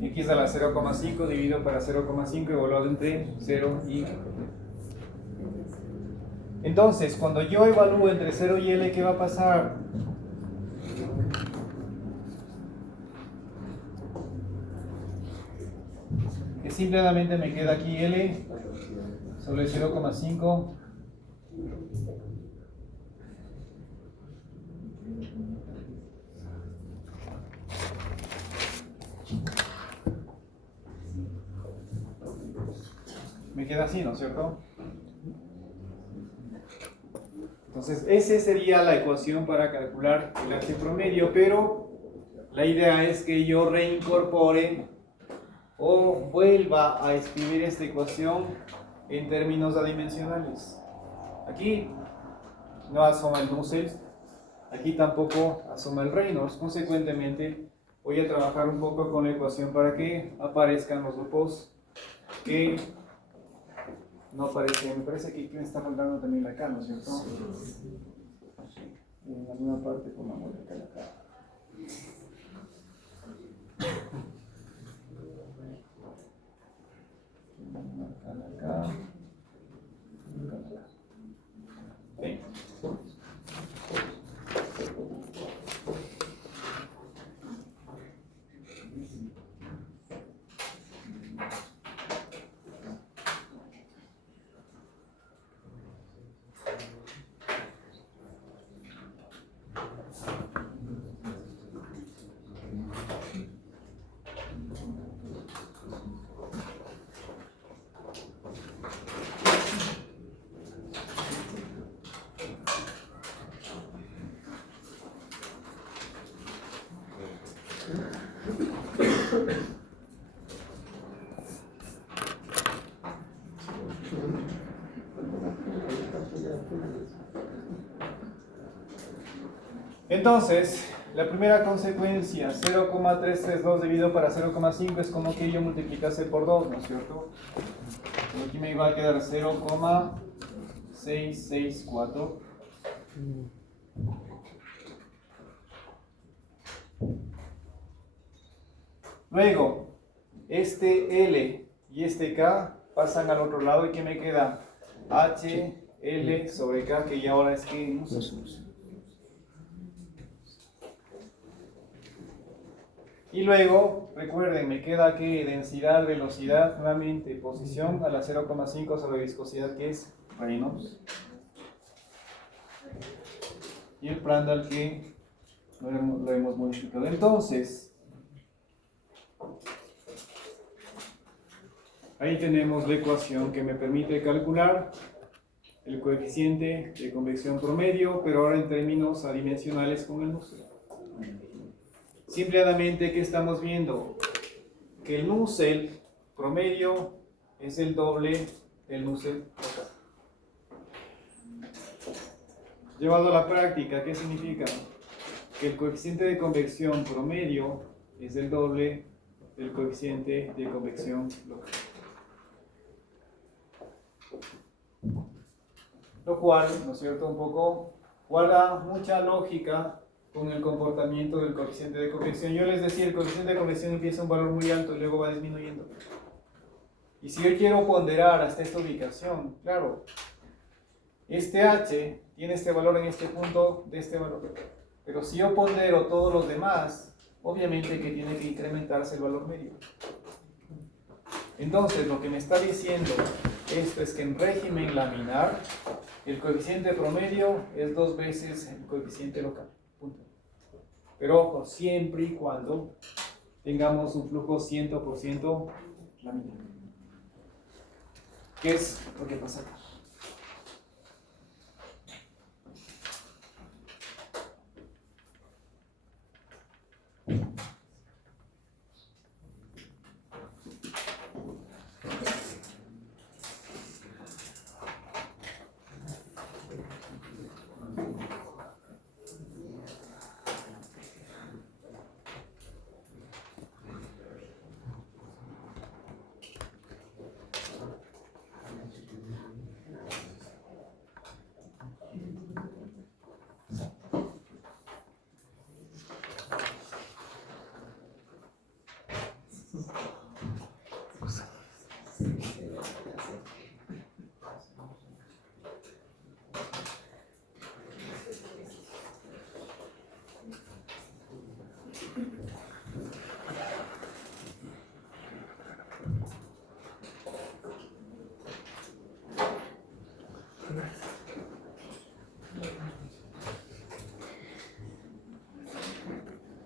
x a la 0,5 dividido para 0,5 evaluado entre 0 y... Entonces, cuando yo evalúo entre 0 y L, ¿qué va a pasar? Que simplemente me queda aquí L sobre 0,5 me queda así, ¿no es cierto? Entonces, esa sería la ecuación para calcular el H promedio, pero la idea es que yo reincorpore o vuelva a escribir esta ecuación en términos adimensionales. Aquí no asoma el Nusselt, aquí tampoco asoma el Reynolds. Consecuentemente, voy a trabajar un poco con la ecuación para que aparezcan los grupos que no aparecen. Me parece que me está faltando también la K, ¿no es cierto? En alguna parte pongamos la K. Acá. ¿Sí? Entonces, La primera consecuencia, 0,332 dividido para 0,5 es como que yo multiplicase por 2, ¿no es cierto? Aquí me va a quedar 0,664. Luego, este L y este K pasan al otro lado y ¿qué me queda? HL sobre K, que ya ahora es que no sé. Y luego, recuerden, me queda que densidad, velocidad, nuevamente posición a la 0,5 sobre viscosidad, que es Reynolds. Y el Prandtl que lo hemos modificado. Entonces, ahí tenemos la ecuación que me permite calcular el coeficiente de convección promedio, pero ahora en términos adimensionales con el Nusselt. Simplemente, ¿qué estamos viendo? Que el Nusselt promedio es el doble del Nusselt total. Llevado a la práctica, ¿qué significa? Que el coeficiente de convección promedio es el doble del coeficiente de convección local. Lo cual, ¿no es cierto?, un poco guarda mucha lógica con el comportamiento del coeficiente de convección. Yo les decía, el coeficiente de convección empieza a un valor muy alto y luego va disminuyendo. Y si yo quiero ponderar hasta esta ubicación, claro, este H tiene este valor en este punto de este valor. Pero si yo pondero todos los demás, obviamente que tiene que incrementarse el valor medio. Entonces, lo que me está diciendo esto es que en régimen laminar, el coeficiente promedio es 2 veces el coeficiente local. Punto. Pero ojo, siempre y cuando tengamos un flujo 100% laminar. ¿Qué es lo que pasa acá?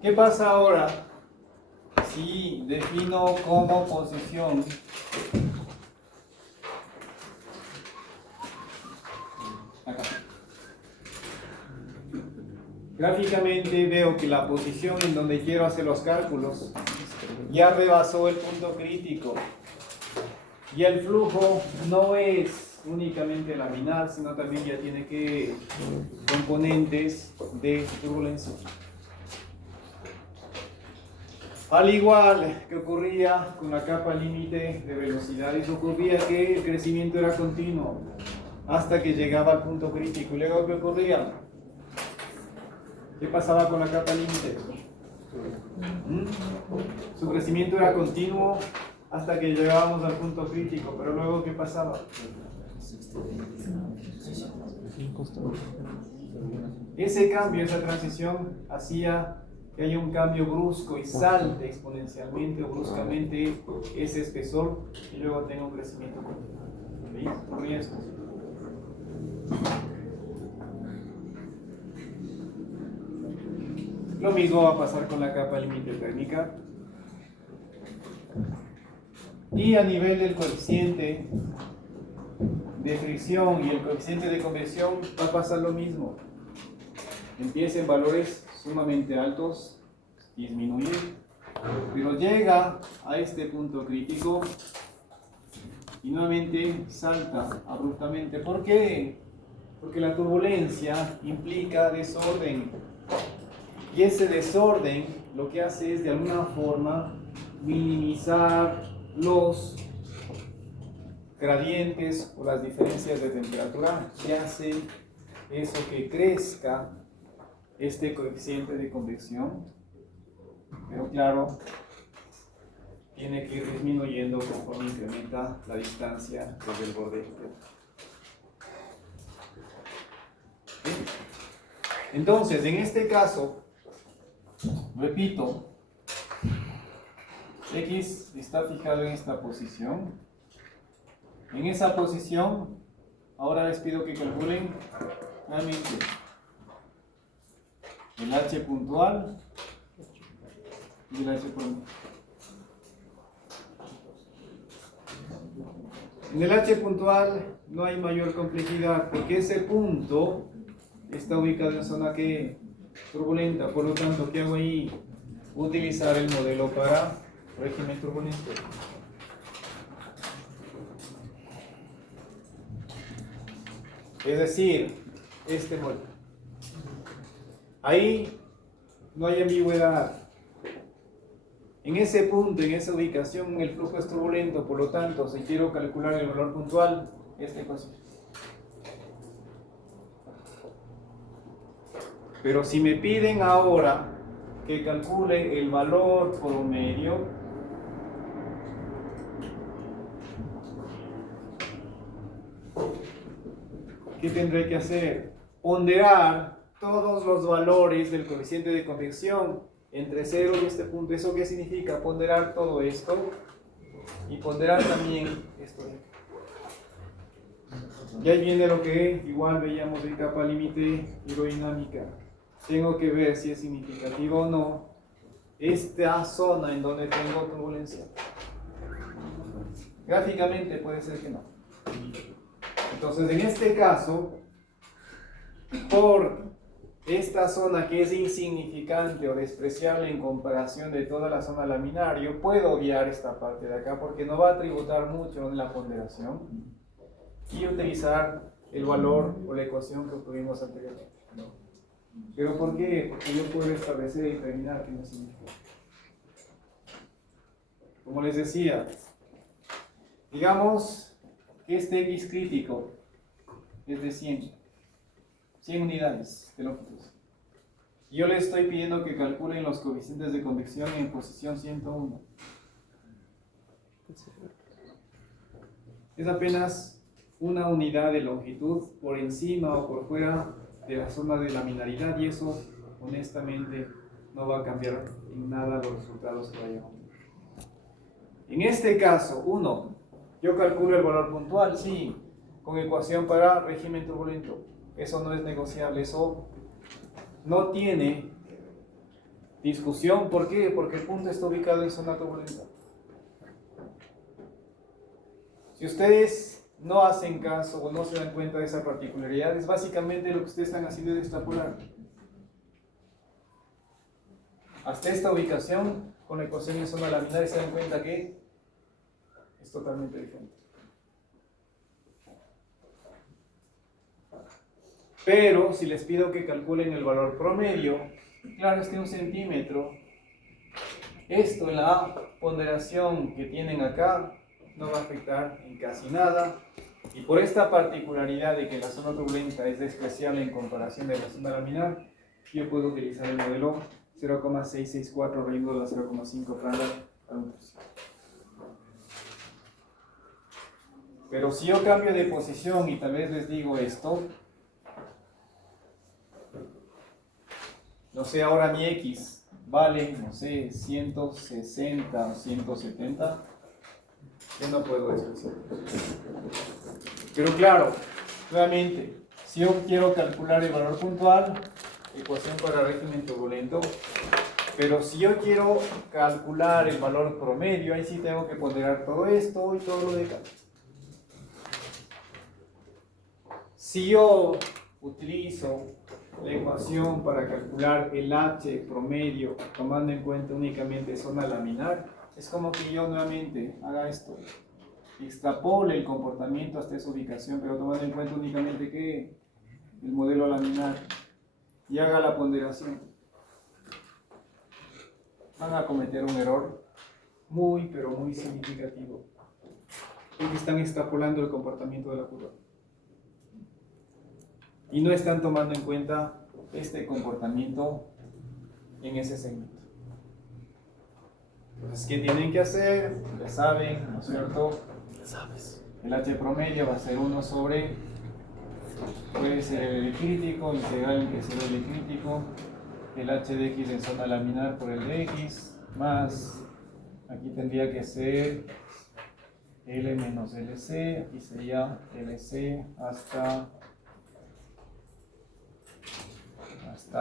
¿Qué pasa ahora si defino como posición acá? Gráficamente veo que la posición en donde quiero hacer los cálculos ya rebasó el punto crítico y el flujo no es únicamente laminar, sino también ya tiene que componentes de turbulencia. Al igual que ocurría con la capa límite de velocidades, ocurría que el crecimiento era continuo hasta que llegaba al punto crítico. ¿Y luego qué ocurría? ¿Qué pasaba con la capa límite? Su crecimiento era continuo hasta que llegábamos al punto crítico, pero luego ¿qué pasaba? Ese cambio, esa transición hacía que haya un cambio brusco y salte exponencialmente o bruscamente ese espesor y luego tenga un crecimiento continuo. ¿Sí? Ocurría esto. Lo mismo va a pasar con la capa límite térmica. Y a nivel del coeficiente de fricción y el coeficiente de convección va a pasar lo mismo. Empieza en valores sumamente altos, disminuye, pero llega a este punto crítico y nuevamente salta abruptamente. ¿Por qué? Porque la turbulencia implica desorden. Y ese desorden lo que hace es de alguna forma minimizar los gradientes o las diferencias de temperatura y hace eso que crezca este coeficiente de convección, pero claro, tiene que ir disminuyendo conforme incrementa la distancia desde el borde externo. Entonces, en este caso, repito, X está fijado en esta posición. En esa posición, ahora les pido que calculen nuevamente el H puntual y el H puntual. En el H puntual no hay mayor complejidad porque ese punto está ubicado en zona que turbulenta, por lo tanto, ¿qué hago ahí? Utilizar el modelo para régimen turbulento. Es decir, este modelo. Ahí no hay ambigüedad. En ese punto, en esa ubicación, el flujo es turbulento, por lo tanto, si quiero calcular el valor puntual, esta ecuación. Pero si me piden ahora que calcule el valor promedio, ¿qué tendré que hacer? Ponderar todos los valores del coeficiente de convección entre 0 y este punto. ¿Eso qué significa? Ponderar todo esto y ponderar también esto de acá. Y ahí viene lo que igual veíamos en capa límite hidrodinámica. Tengo que ver si es significativo o no esta zona en donde tengo turbulencia. Gráficamente puede ser que no. Entonces, en este caso, por esta zona que es insignificante o despreciable en comparación de toda la zona laminar, yo puedo obviar esta parte de acá porque no va a tributar mucho en la ponderación y utilizar el valor o la ecuación que obtuvimos anteriormente. ¿Pero por qué? Porque yo puedo establecer y determinar qué no significa. Como les decía, digamos que este X crítico es de 100 unidades de longitud. Y yo les estoy pidiendo que calculen los coeficientes de convección en posición 101. Es apenas una unidad de longitud por encima o por fuera de la zona de laminaridad y eso honestamente no va a cambiar en nada los resultados que vaya a obtener. En este caso, yo calculo el valor puntual, sí, con ecuación para régimen turbulento. Eso no es negociable, eso no tiene discusión. ¿Por qué? Porque el punto está ubicado en zona turbulenta. Si ustedes no hacen caso o no se dan cuenta de esa particularidad, es básicamente lo que ustedes están haciendo es extrapolar. Hasta esta ubicación, con la ecuación en zona laminar, se dan cuenta que es totalmente diferente. Pero si les pido que calculen el valor promedio, claro, este 1 centímetro, esto en la ponderación que tienen acá no va a afectar en casi nada. Y por esta particularidad de que la zona turbulenta es despreciable en comparación de la zona laminar, yo puedo utilizar el modelo 0,664 reído a 0,5 Prandtl a 1%. Pero si yo cambio de posición y tal vez les digo esto, no sé, ahora mi X vale, no sé, 160 o 170, yo no puedo despreciar. Pero claro, nuevamente, si yo quiero calcular el valor puntual, ecuación para régimen turbulento, pero si yo quiero calcular el valor promedio, ahí sí tengo que ponderar todo esto y todo lo de acá. Si yo utilizo la ecuación para calcular el H promedio, tomando en cuenta únicamente zona laminar, es como que yo nuevamente haga esto. Extrapole el comportamiento hasta esa ubicación, pero tomando en cuenta únicamente que el modelo laminar y haga la ponderación. van a cometer un error muy, pero muy significativo. Porque están extrapolando el comportamiento de la curva. Y no están tomando en cuenta este comportamiento en ese segmento. Entonces, ¿qué tienen que hacer? Ya saben, ¿no es cierto? El H promedio va a ser 1 sobre, puede ser el L crítico, integral que es el L crítico, el H de X en zona laminar por el de X, más, aquí tendría que ser L menos LC, aquí sería LC hasta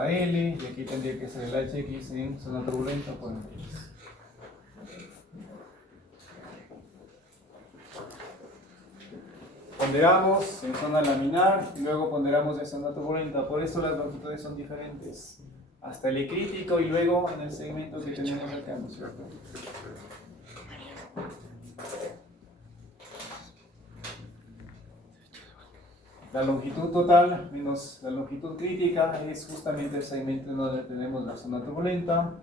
L, y aquí tendría que ser el HX en zona turbulenta por el X. Ponderamos en zona laminar y luego ponderamos en zona turbulenta, por eso las longitudes son diferentes. Hasta el crítico y luego en el segmento que tenemos acá, ¿no es cierto? La longitud total menos la longitud crítica es justamente el segmento en donde tenemos la zona turbulenta.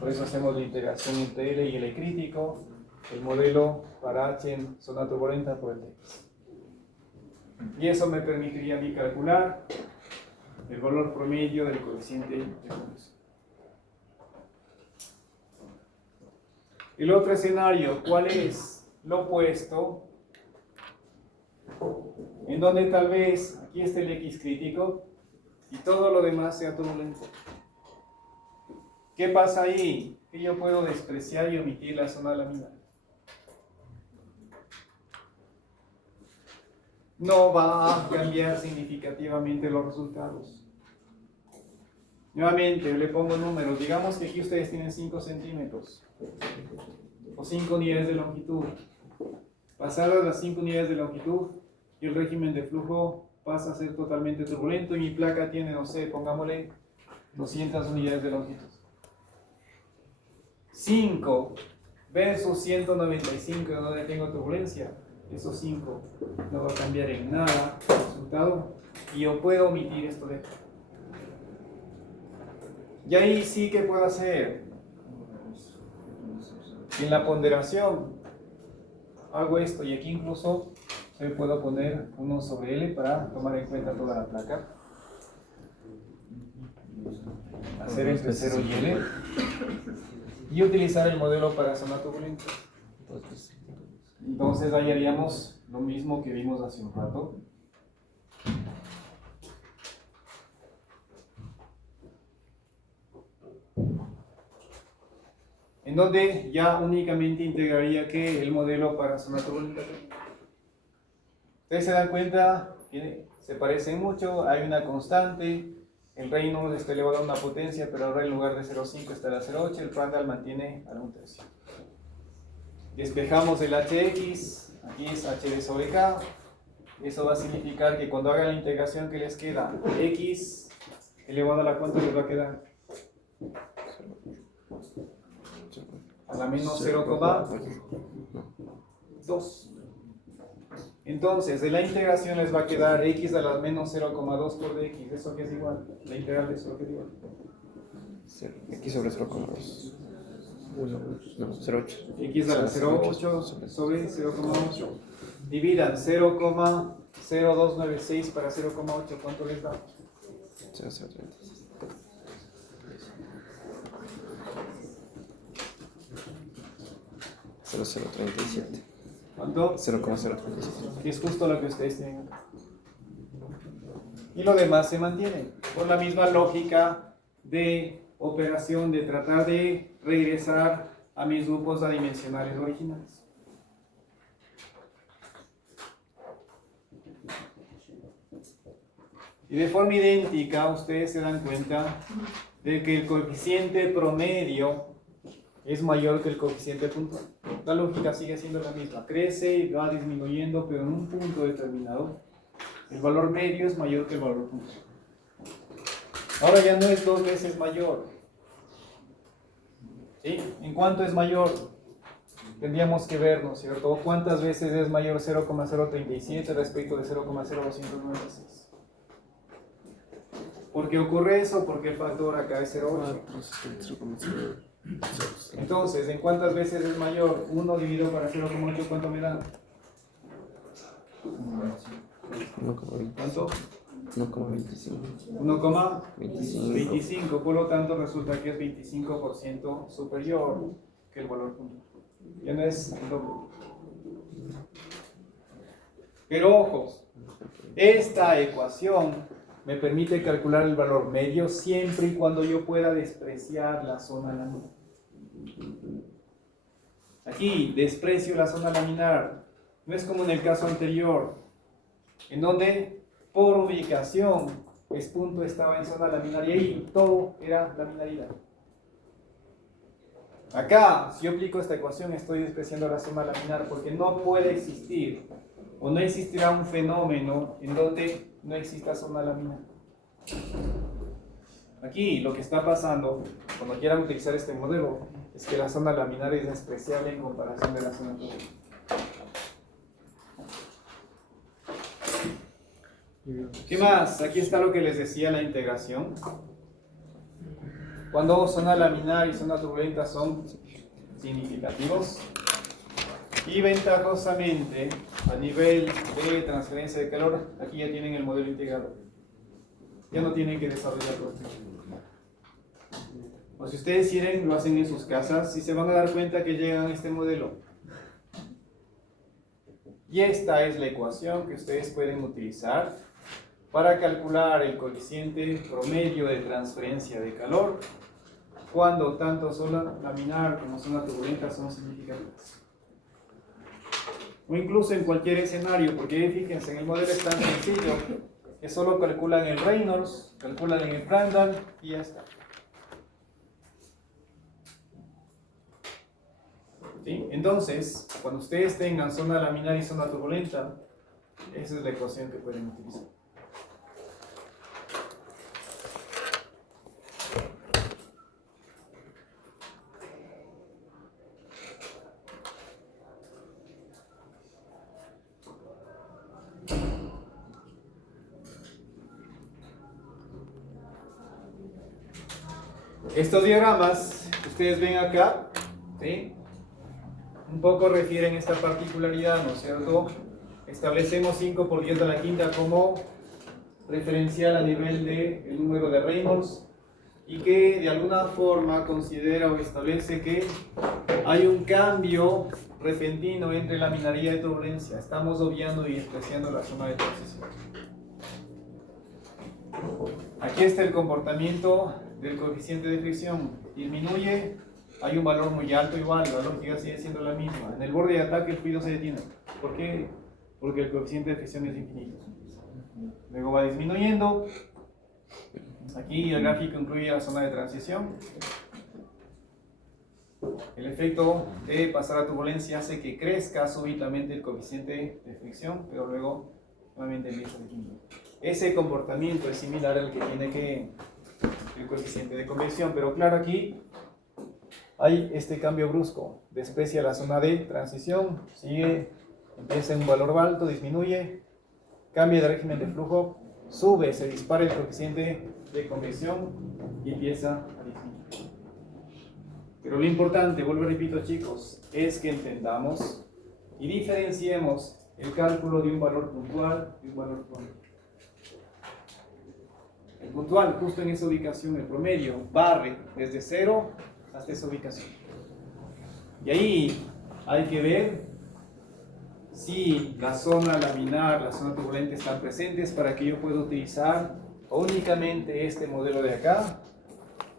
Por eso hacemos la integración entre L y L crítico, el modelo para H en zona turbulenta por el X. Y eso me permitiría a mí calcular el valor promedio del coeficiente de convección. El otro escenario, ¿cuál es? Lo opuesto, en donde tal vez aquí esté el X crítico y todo lo demás sea turbulento. ¿Qué pasa ahí? Que yo puedo despreciar y omitir la zona laminar. No va a cambiar significativamente los resultados. Nuevamente, le pongo números. Digamos que aquí ustedes tienen 5 centímetros o 5 unidades de longitud. Pasadas las 5 unidades de longitud, y el régimen de flujo pasa a ser totalmente turbulento y mi placa tiene, no sé, pongámosle 200 unidades de longitud. 5 versus 195, donde tengo turbulencia. Esos 5 no va a cambiar en nada el resultado y yo puedo omitir esto de acá. Y ahí sí que puedo hacer. En la ponderación hago esto y aquí incluso puedo poner 1 sobre L para tomar en cuenta toda la placa. Hacer entre 0 y L y utilizar el modelo para zona turbulenta. Entonces ahí haríamos lo mismo que vimos hace un rato. En donde ya únicamente integraría que el modelo para zona turbulenta. Ustedes se dan cuenta que se parecen mucho, hay una constante, el reino está elevado a una potencia, pero ahora en lugar de 0,5 está la 0,8, el Prandtl mantiene a 1/3. Despejamos el HX, aquí es HD sobre K, eso va a significar que cuando hagan la integración que les queda, X elevado a la cuánto les va a quedar, a la menos 0,2. Entonces, de la integración les va a quedar X a la menos 0,2 por dx, ¿eso que es igual? La integral de eso que es igual. X sobre 0,2. 0,8. X a la 0,8 sobre 0,8. Dividan 0,0296 para 0,8, ¿cuánto les da? 0,036. 0,037. ¿Cuánto? 0,037. Que es justo lo que ustedes tienen acá. Y lo demás se mantiene, por la misma lógica de operación de tratar de regresar a mis grupos adimensionales originales. Y de forma idéntica, ustedes se dan cuenta de que el coeficiente promedio es mayor que el coeficiente puntual. La lógica sigue siendo la misma, crece y va disminuyendo, pero en un punto determinado el valor medio es mayor que el valor puntual. Ahora ya no es 2 veces mayor. ¿Sí? ¿En cuánto es mayor? Tendríamos que ver, ¿no es cierto? ¿Cuántas veces es mayor 0,037 respecto de 0,0296? ¿Por qué ocurre eso? Porque el factor acá es 0,8. Entonces, ¿en cuántas veces es mayor? 1 dividido para 0,8, ¿cuánto me da? 1,20. ¿Cuánto? 1,25. 1,25. Por lo tanto, resulta que es 25% superior que el valor puntual. Ya no es el doble. Pero ojo, esta ecuación me permite calcular el valor medio siempre y cuando yo pueda despreciar la zona laminar. Aquí desprecio la zona laminar. No es como en el caso anterior, en donde por ubicación el punto estaba en zona laminar y ahí todo era laminaridad. Acá, si yo aplico esta ecuación, estoy despreciando la zona laminar porque no puede existir o no existirá un fenómeno en donde no exista zona laminar. Aquí lo que está pasando, cuando quieran utilizar este modelo, es que la zona laminar es despreciable en comparación de la zona tubular. ¿Qué más? Aquí está lo que les decía, la integración. Cuando zona laminar y zona turbulenta son significativos. Y ventajosamente, a nivel de transferencia de calor, aquí ya tienen el modelo integrado. Ya no tienen que desarrollarlo. O si ustedes quieren, lo hacen en sus casas y se van a dar cuenta que llegan a este modelo. Y esta es la ecuación que ustedes pueden utilizar para calcular el coeficiente promedio de transferencia de calor cuando tanto zona laminar como zona turbulenta son significativas. O incluso en cualquier escenario, porque fíjense, en el modelo es tan sencillo que solo calculan el Reynolds, calculan en el Prandtl y ya está. ¿Sí? Entonces, cuando ustedes tengan zona laminar y zona turbulenta, esa es la ecuación que pueden utilizar. Estos diagramas que ustedes ven acá, ¿sí?, un poco refieren esta particularidad, ¿no es cierto? Establecemos 5 por 10 a la quinta como referencial a nivel del número de Reynolds y que de alguna forma considera o establece que hay un cambio repentino entre laminaridad y turbulencia. Estamos obviando y despreciando la zona de transición. Aquí está el comportamiento del coeficiente de fricción. Disminuye, hay un valor muy alto igual, la lógica sigue siendo la misma. En el borde de ataque el fluido se detiene. ¿Por qué? Porque el coeficiente de fricción es infinito. Luego va disminuyendo. Aquí el gráfico incluye la zona de transición. El efecto de pasar a turbulencia hace que crezca súbitamente el coeficiente de fricción, pero luego nuevamente empieza a disminuir. Ese comportamiento es similar al que tiene el coeficiente de convección, pero claro, aquí hay este cambio brusco. Desprecia la zona de transición, sigue, empieza en un valor alto, disminuye, cambia de régimen de flujo, sube, se dispara el coeficiente de convección y empieza a disminuir. Pero lo importante, vuelvo y repito, chicos, es que entendamos y diferenciemos el cálculo de un valor puntual y un valor promedio. El puntual, justo en esa ubicación, el promedio, barre desde 0 hasta esa ubicación. Y ahí hay que ver si la zona laminar, la zona turbulenta están presentes para que yo pueda utilizar únicamente este modelo de acá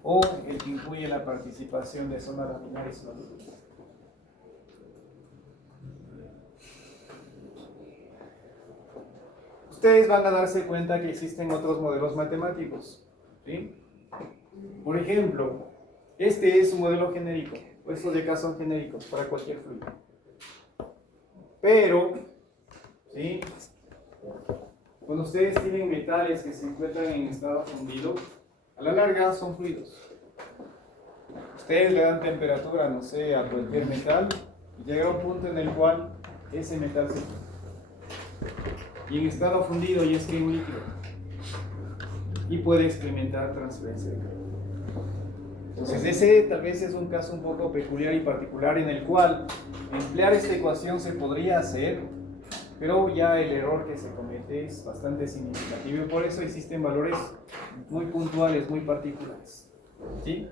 o el que incluye la participación de zona laminar y zona turbulenta. Ustedes van a darse cuenta que existen otros modelos matemáticos, ¿sí? Por ejemplo, este es un modelo genérico, o estos de acá son genéricos para cualquier fluido. Pero, ¿sí?, cuando ustedes tienen metales que se encuentran en estado fundido, a la larga son fluidos. Ustedes le dan temperatura, no sé, a cualquier metal y llega un punto en el cual ese metal se funde. Y en estado fundido ya es que un líquido y puede experimentar transferencia de calor. Entonces ese tal vez es un caso un poco peculiar y particular en el cual emplear esta ecuación se podría hacer, pero ya el error que se comete es bastante significativo y por eso existen valores muy puntuales, muy particulares. ¿Sí?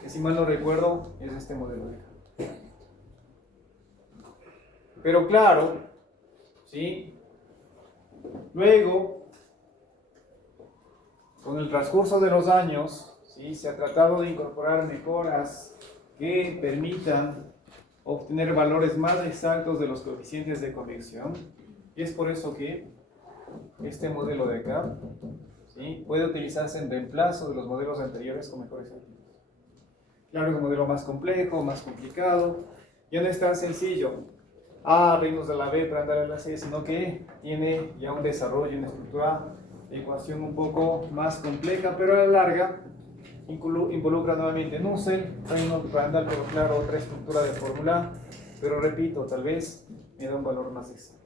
Que si mal no recuerdo es este modelo de acá. Pero claro, ¿sí? Luego, con el transcurso de los años, ¿sí? Se ha tratado de incorporar mejoras que permitan obtener valores más exactos de los coeficientes de convección. Y es por eso que este modelo de acá, ¿sí? Puede utilizarse en reemplazo de los modelos anteriores con mejores activos. Claro, es un modelo más complejo, más complicado, ya no es tan sencillo A reinos de la B para andar a la C, sino que tiene ya un desarrollo, una estructura de ecuación un poco más compleja, pero a la larga involucra nuevamente Nusselt, Reynolds, Randall, pero claro, otra estructura de fórmula, pero repito, tal vez me da un valor más exacto.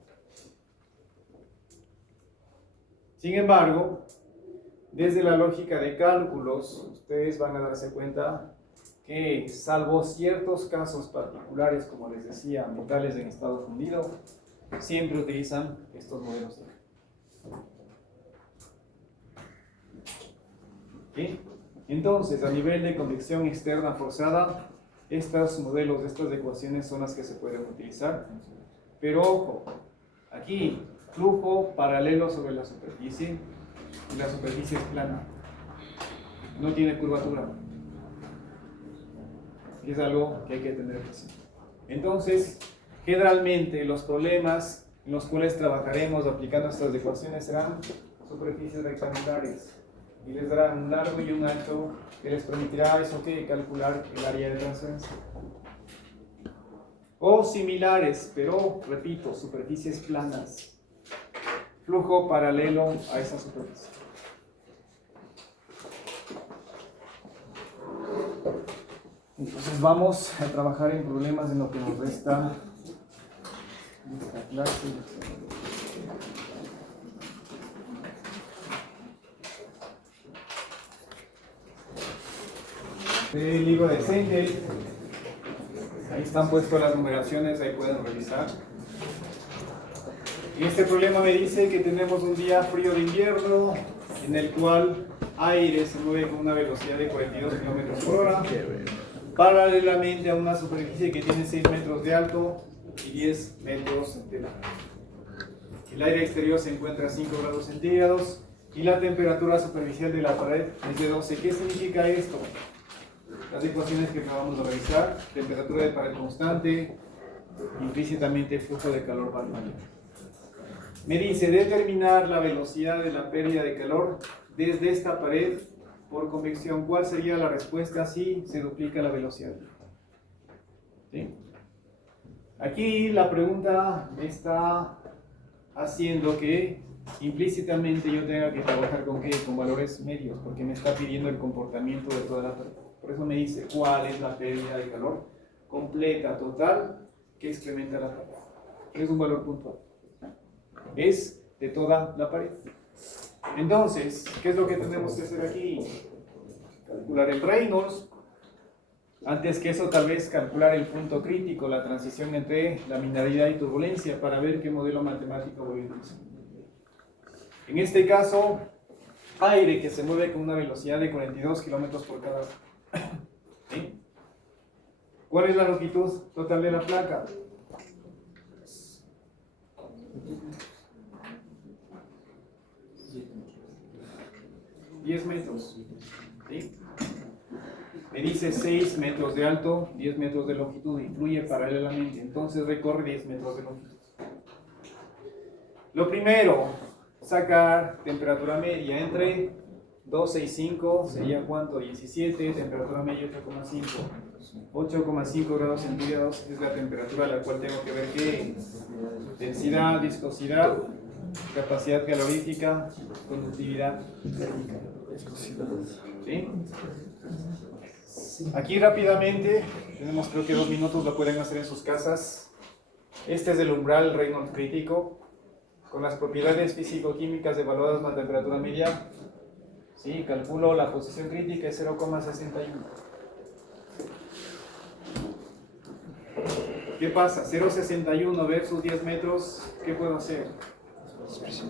Sin embargo, desde la lógica de cálculos, ustedes van a darse cuenta que salvo ciertos casos particulares, como les decía, metales en estado fundido, siempre utilizan estos modelos. ¿Sí? Entonces, a nivel de convección externa forzada, estos modelos, estas ecuaciones son las que se pueden utilizar. Pero ojo, aquí, flujo paralelo sobre la superficie, y la superficie es plana, no tiene curvatura. Es algo que hay que tener presente. Entonces, generalmente los problemas en los cuales trabajaremos aplicando estas ecuaciones serán superficies rectangulares y les darán un largo y un ancho que les permitirá eso que calcular el área de transferencia. O similares, pero repito, superficies planas. Flujo paralelo a esa superficie. Entonces vamos a trabajar en problemas en lo que nos resta de esta clase. El libro de Sengel, ahí están puestas las numeraciones, ahí pueden revisar. Y este problema me dice que tenemos un día frío de invierno en el cual aire se mueve con una velocidad de 42 km por hora. Paralelamente a una superficie que tiene 6 metros de alto y 10 metros de largo. El aire exterior se encuentra a 5 grados centígrados y la temperatura superficial de la pared es de 12. ¿Qué significa esto? Las ecuaciones que acabamos de revisar: temperatura de pared constante, implícitamente flujo de calor variable. Me dice determinar la velocidad de la pérdida de calor desde esta pared por convección. ¿Cuál sería la respuesta si se duplica la velocidad? ¿Sí? Aquí la pregunta me está haciendo que implícitamente yo tenga que trabajar con ¿qué? Con valores medios, porque me está pidiendo el comportamiento de toda la pared. Por eso me dice cuál es la pérdida de calor completa, total, que experimenta la pared. Es un valor puntual. Es de toda la pared. Entonces, ¿qué es lo que tenemos que hacer aquí? Calcular el Reynolds. Antes que eso, tal vez calcular el punto crítico, la transición entre laminaridad y turbulencia, para ver qué modelo matemático voy a utilizar. En este caso, aire que se mueve con una velocidad de 42 km por cada hora. ¿Sí? ¿Cuál es la longitud total de la placa? 10 metros. ¿Sí? Me dice 6 metros de alto, 10 metros de longitud, influye paralelamente, entonces recorre 10 metros de longitud. Lo primero, sacar temperatura media entre 12 y 5, sería ¿cuánto? 17, temperatura media 8,5. 8,5 grados centígrados es la temperatura a la cual tengo que ver qué: densidad, viscosidad, capacidad calorífica, conductividad térmica. ¿Sí? Aquí rápidamente, tenemos creo que 2 minutos, lo pueden hacer en sus casas. Este es el umbral Reynolds crítico, con las propiedades físico-químicas evaluadas a temperatura media. ¿Sí? Calculo la posición crítica es 0,61. ¿Qué pasa? 0,61 versus 10 metros, ¿qué puedo hacer?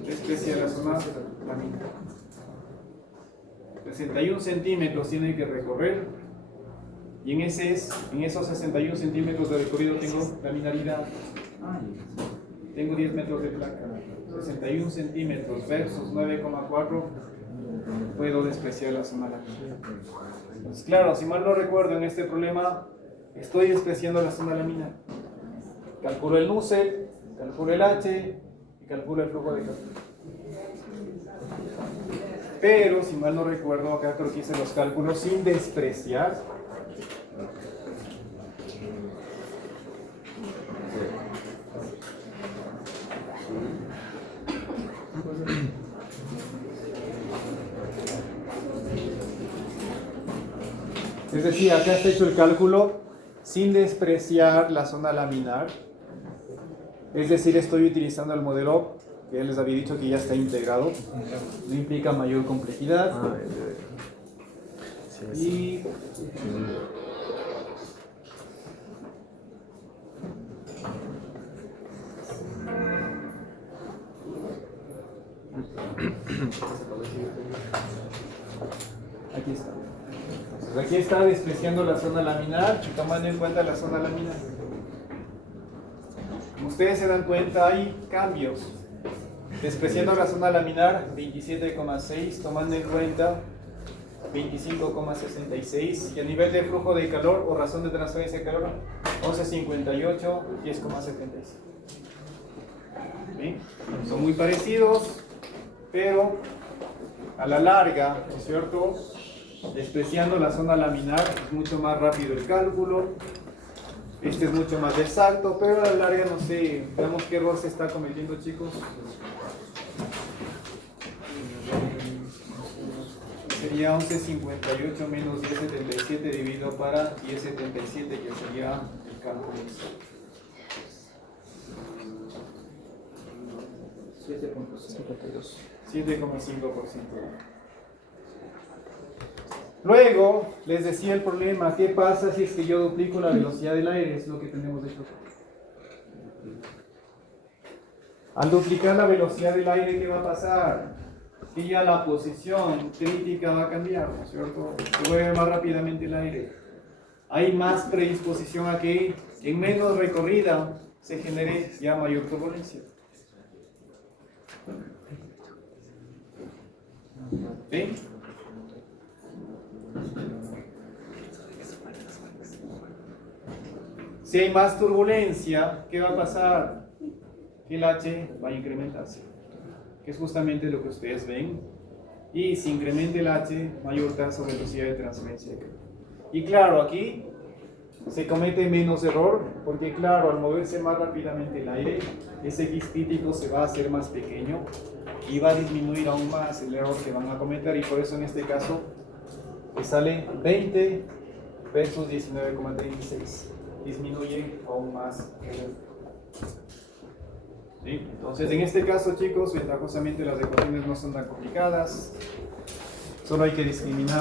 Despreciar la zona laminar. 61 centímetros tiene que recorrer, y en esos 61 centímetros de recorrido tengo laminaridad. Tengo 10 metros de placa. 61 centímetros versus 9,4, puedo despreciar la zona laminar. Pues claro, si mal no recuerdo, en este problema estoy despreciando la zona laminar. Calculo el Nusselt, calculo el H y calculo el flujo de calor. Pero si mal no recuerdo, acá creo que hice los cálculos sin despreciar. Es decir, acá está hecho el cálculo sin despreciar la zona laminar. Es decir, estoy utilizando el modelo que ya les había dicho que ya está integrado. No implica mayor complejidad. Y aquí está. Entonces, aquí está despreciando la zona laminar, tomando en cuenta la zona laminar. Como ustedes se dan cuenta, hay cambios. Despreciando la zona laminar, 27,6, tomando en cuenta 25,66, y a nivel de flujo de calor o razón de transferencia de calor, 11,58, 10,76. ¿Sí? Son muy parecidos, pero a la larga, ¿no es cierto? Despreciando la zona laminar es mucho más rápido el cálculo, este es mucho más exacto, pero a la larga no sé, veamos qué error se está cometiendo, chicos. Sería 11,58 menos 10,77 dividido para 10,77, que sería el cálculo. 7,5%. Luego, les decía el problema, ¿qué pasa si es que yo duplico la velocidad del aire? Es lo que tenemos hecho. Al duplicar la velocidad del aire, ¿qué va a pasar? Que ya la posición crítica va a cambiar, ¿no es cierto? Se mueve más rápidamente el aire. Hay más predisposición a que en menos recorrida se genere ya mayor turbulencia. ¿Sí? Si hay más turbulencia, ¿qué va a pasar? Que el H va a incrementarse, que es justamente lo que ustedes ven. Y si incrementa el H, mayor tasa de velocidad de transferencia. Y claro, aquí se comete menos error, porque claro, al moverse más rápidamente el aire, ese X crítico se va a hacer más pequeño y va a disminuir aún más el error que van a cometer, y por eso en este caso le sale 20 versus 19,36. Disminuye aún más el error. ¿Sí? Entonces, en este caso, chicos, ventajosamente las ecuaciones no son tan complicadas, solo hay que discriminar